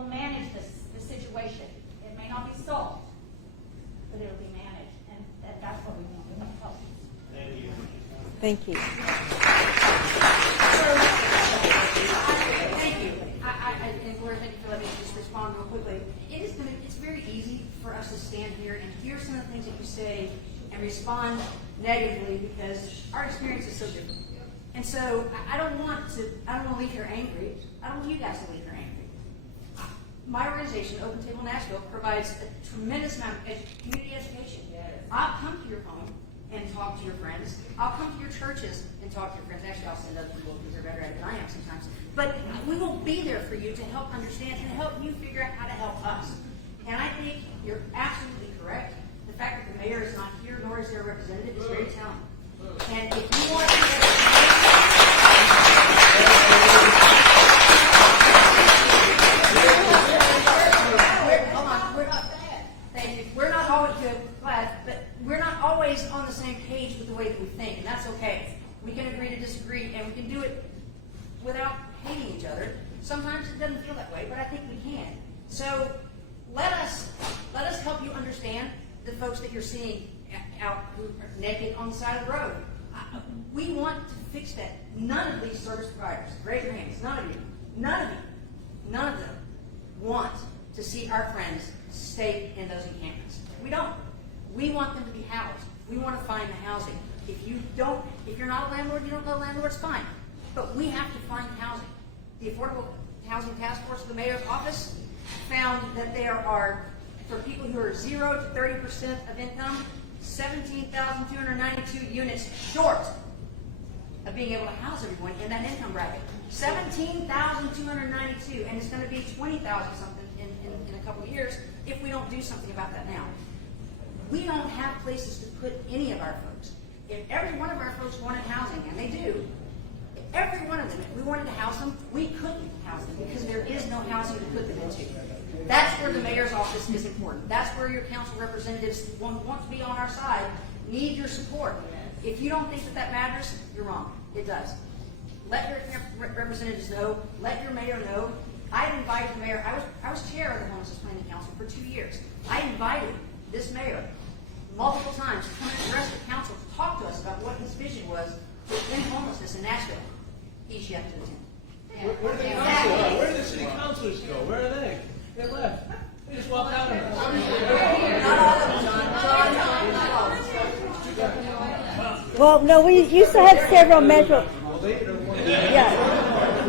manage the situation. It may not be solved, but it will be managed, and that's what we want. We want to help. Thank you. Thank you. And Gloria, thank you for letting me just respond real quickly. It's very easy for us to stand here and hear some of the things that you say and respond negatively, because our experience is so different. And so I don't want to leave here angry. I don't want you guys to leave here angry. My organization, Open Table Nashville, provides a tremendous amount of community education. I'll come to your home and talk to your friends. I'll come to your churches and talk to your friends. Actually, I'll send other people because they're better at it than I am sometimes. But we will be there for you to help understand and help you figure out how to help us. And I think you're absolutely correct. The fact that the mayor is not here, nor is their representative, is very telling. And if you want we're not always good, but we're not always on the same page with the way that we think, and that's okay. We can agree to disagree, and we can do it without hating each other. Sometimes it doesn't feel that way, but I think we can. So let us help you understand the folks that you're seeing out who are naked on the side of the road. We want to fix that. None of these service providers, raise your hands, none of them want to see our friends stay in those encampments. We don't. We want them to be housed. We want to find the housing. If you're not a landlord, you don't know a landlord, it's fine. But we have to find housing. The Affordable Housing Task Force of the Mayor's Office found that there are, for people who are 0 to 30% of income, 17,292 units short of being able to house everyone in that income bracket. 17,292, and it's going to be 20,000 something in a couple of years if we don't do something about that now. We don't have places to put any of our folks. If every one of our folks wanted housing, and they do, if every one of them, if we wanted to house them, we couldn't house them because there is no housing to put them into. That's where the mayor's office is important. That's where your council representatives want to be on our side, need your support. If you don't think that that matters, you're wrong. It does. Let your representatives know. Let your mayor know. I invited the mayor. I was chair of the Homelessness Planning Council for 2 years. I invited this mayor multiple times to come and address the council to talk to us about what his vision was within homelessness in Nashville. He's yet to attend. Where did the city councilors go? Where are they? They left. They just walked out of it. Well, no, we used to have several Metro. Yeah,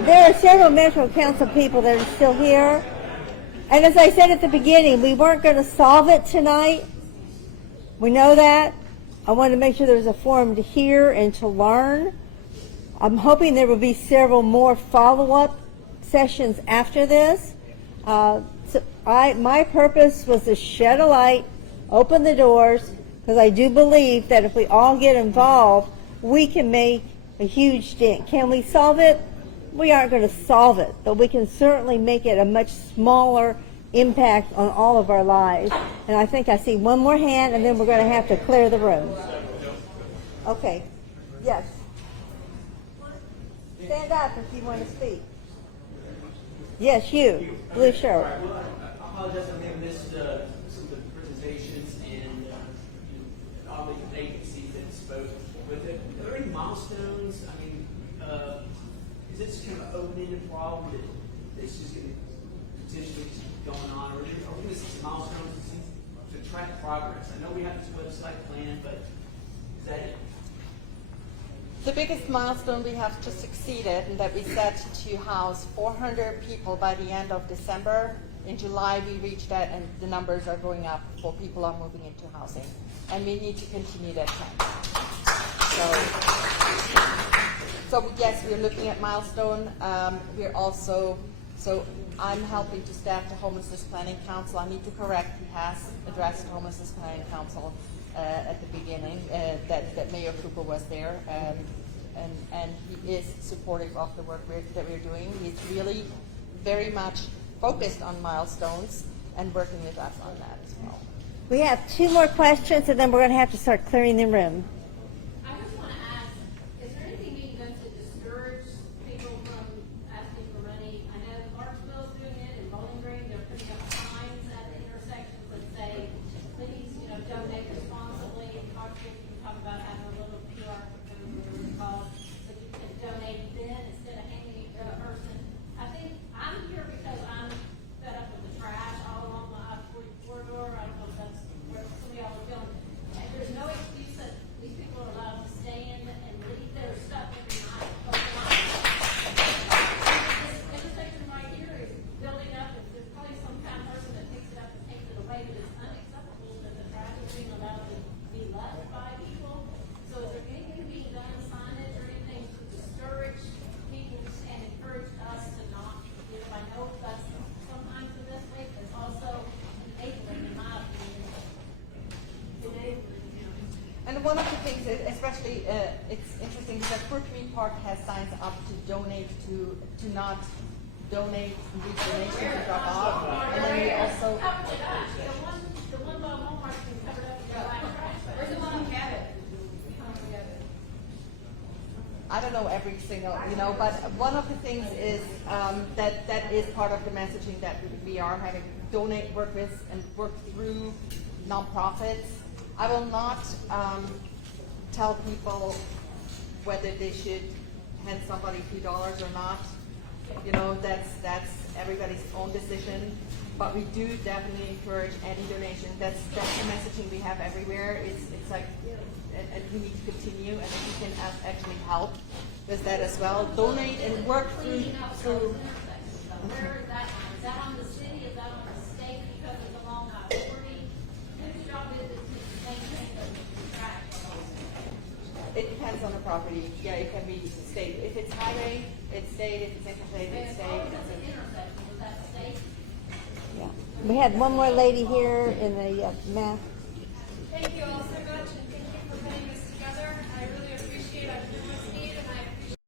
there are several Metro Council people that are still here. And as I said at the beginning, we weren't going to solve it tonight. We know that. I wanted to make sure there was a forum to hear and to learn. I'm hoping there will be several more follow-up sessions after this. My purpose was to shed a light, open the doors, because I do believe that if we all get involved, we can make a huge dent. Can we solve it? We aren't going to solve it, but we can certainly make it a much smaller impact on all of our lives. And I think I see one more hand, and then we're going to have to clear the room. Okay. Yes. Stand up if you want to speak. Yes, you. Blue shirt. I apologize, I may have missed some of the presentations and all the agencies that spoke with it. Are there any milestones? I mean, is this kind of an open-ended problem that it's just going to potentially keep going on? Or are we going to see some milestones to track progress? I know we have this website plan, but is that it? The biggest milestone we have just succeeded and that we set to house 400 people by the end of December. In July we reached that, and the numbers are going up for people are moving into housing. And we need to continue that trend. So yes, we're looking at milestone. We're also, so I'm helping to staff the Homelessness Planning Council. I need to correct, he has addressed the Homelessness Planning Council at the beginning, that Mayor Cooper was there, and he is supportive of the work that we're doing. He's really very much focused on milestones and working with us on that as well. We have 2 more questions, and then we're going to have to start clearing the room. I just want to ask, is there anything being done to discourage people from asking for money? I know Clarksville's doing it, and Bowling Green, they're putting up signs at the intersections that say, please, donate responsibly. Clarksville can talk about having a little QR code, whatever it's called, so you can donate then instead of hanging a person. I think I'm here because I'm fed up with the trash all along the I-40 corridor. I don't know if that's where some of y'all are feeling. And there's no excuse that these people are allowed to stand and leave their stuff every night. This intersection right here is building up, and there's probably some kind of person that picks it up and takes it away, but it's unacceptable that the trash is being allowed to be left by people. So is there anything being done, signage or anything, to discourage people and encourage us to not? I know that's sometimes the best way, but it's also enabling, in my opinion. And one of the things, especially, it's interesting that Brookmeade Park has signs up to donate to not donate, leave donations to drop off. And then we also. The one by Walmart's been covered up with black trash. Where's the one on Cabot? I don't know every single, but one of the things is that is part of the messaging that we are having. Donate, work with, and work through nonprofits. I will not tell people whether they should hand somebody $2 or not. That's everybody's own decision. But we do definitely encourage any donation. That's the messaging we have everywhere. It's like, and we need to continue, and if we can actually help with that as well. Donate and work through. Where is that on? Is that on the city? Is that on the state? Because it's along I-40. Whose job is it to maintain the trash? It depends on the property. Yeah, it can be state. If it's highway, it's state. If it's interstate, it's state. All of the intersections, was that state? Yeah. We had one more lady here in the map. Thank you all so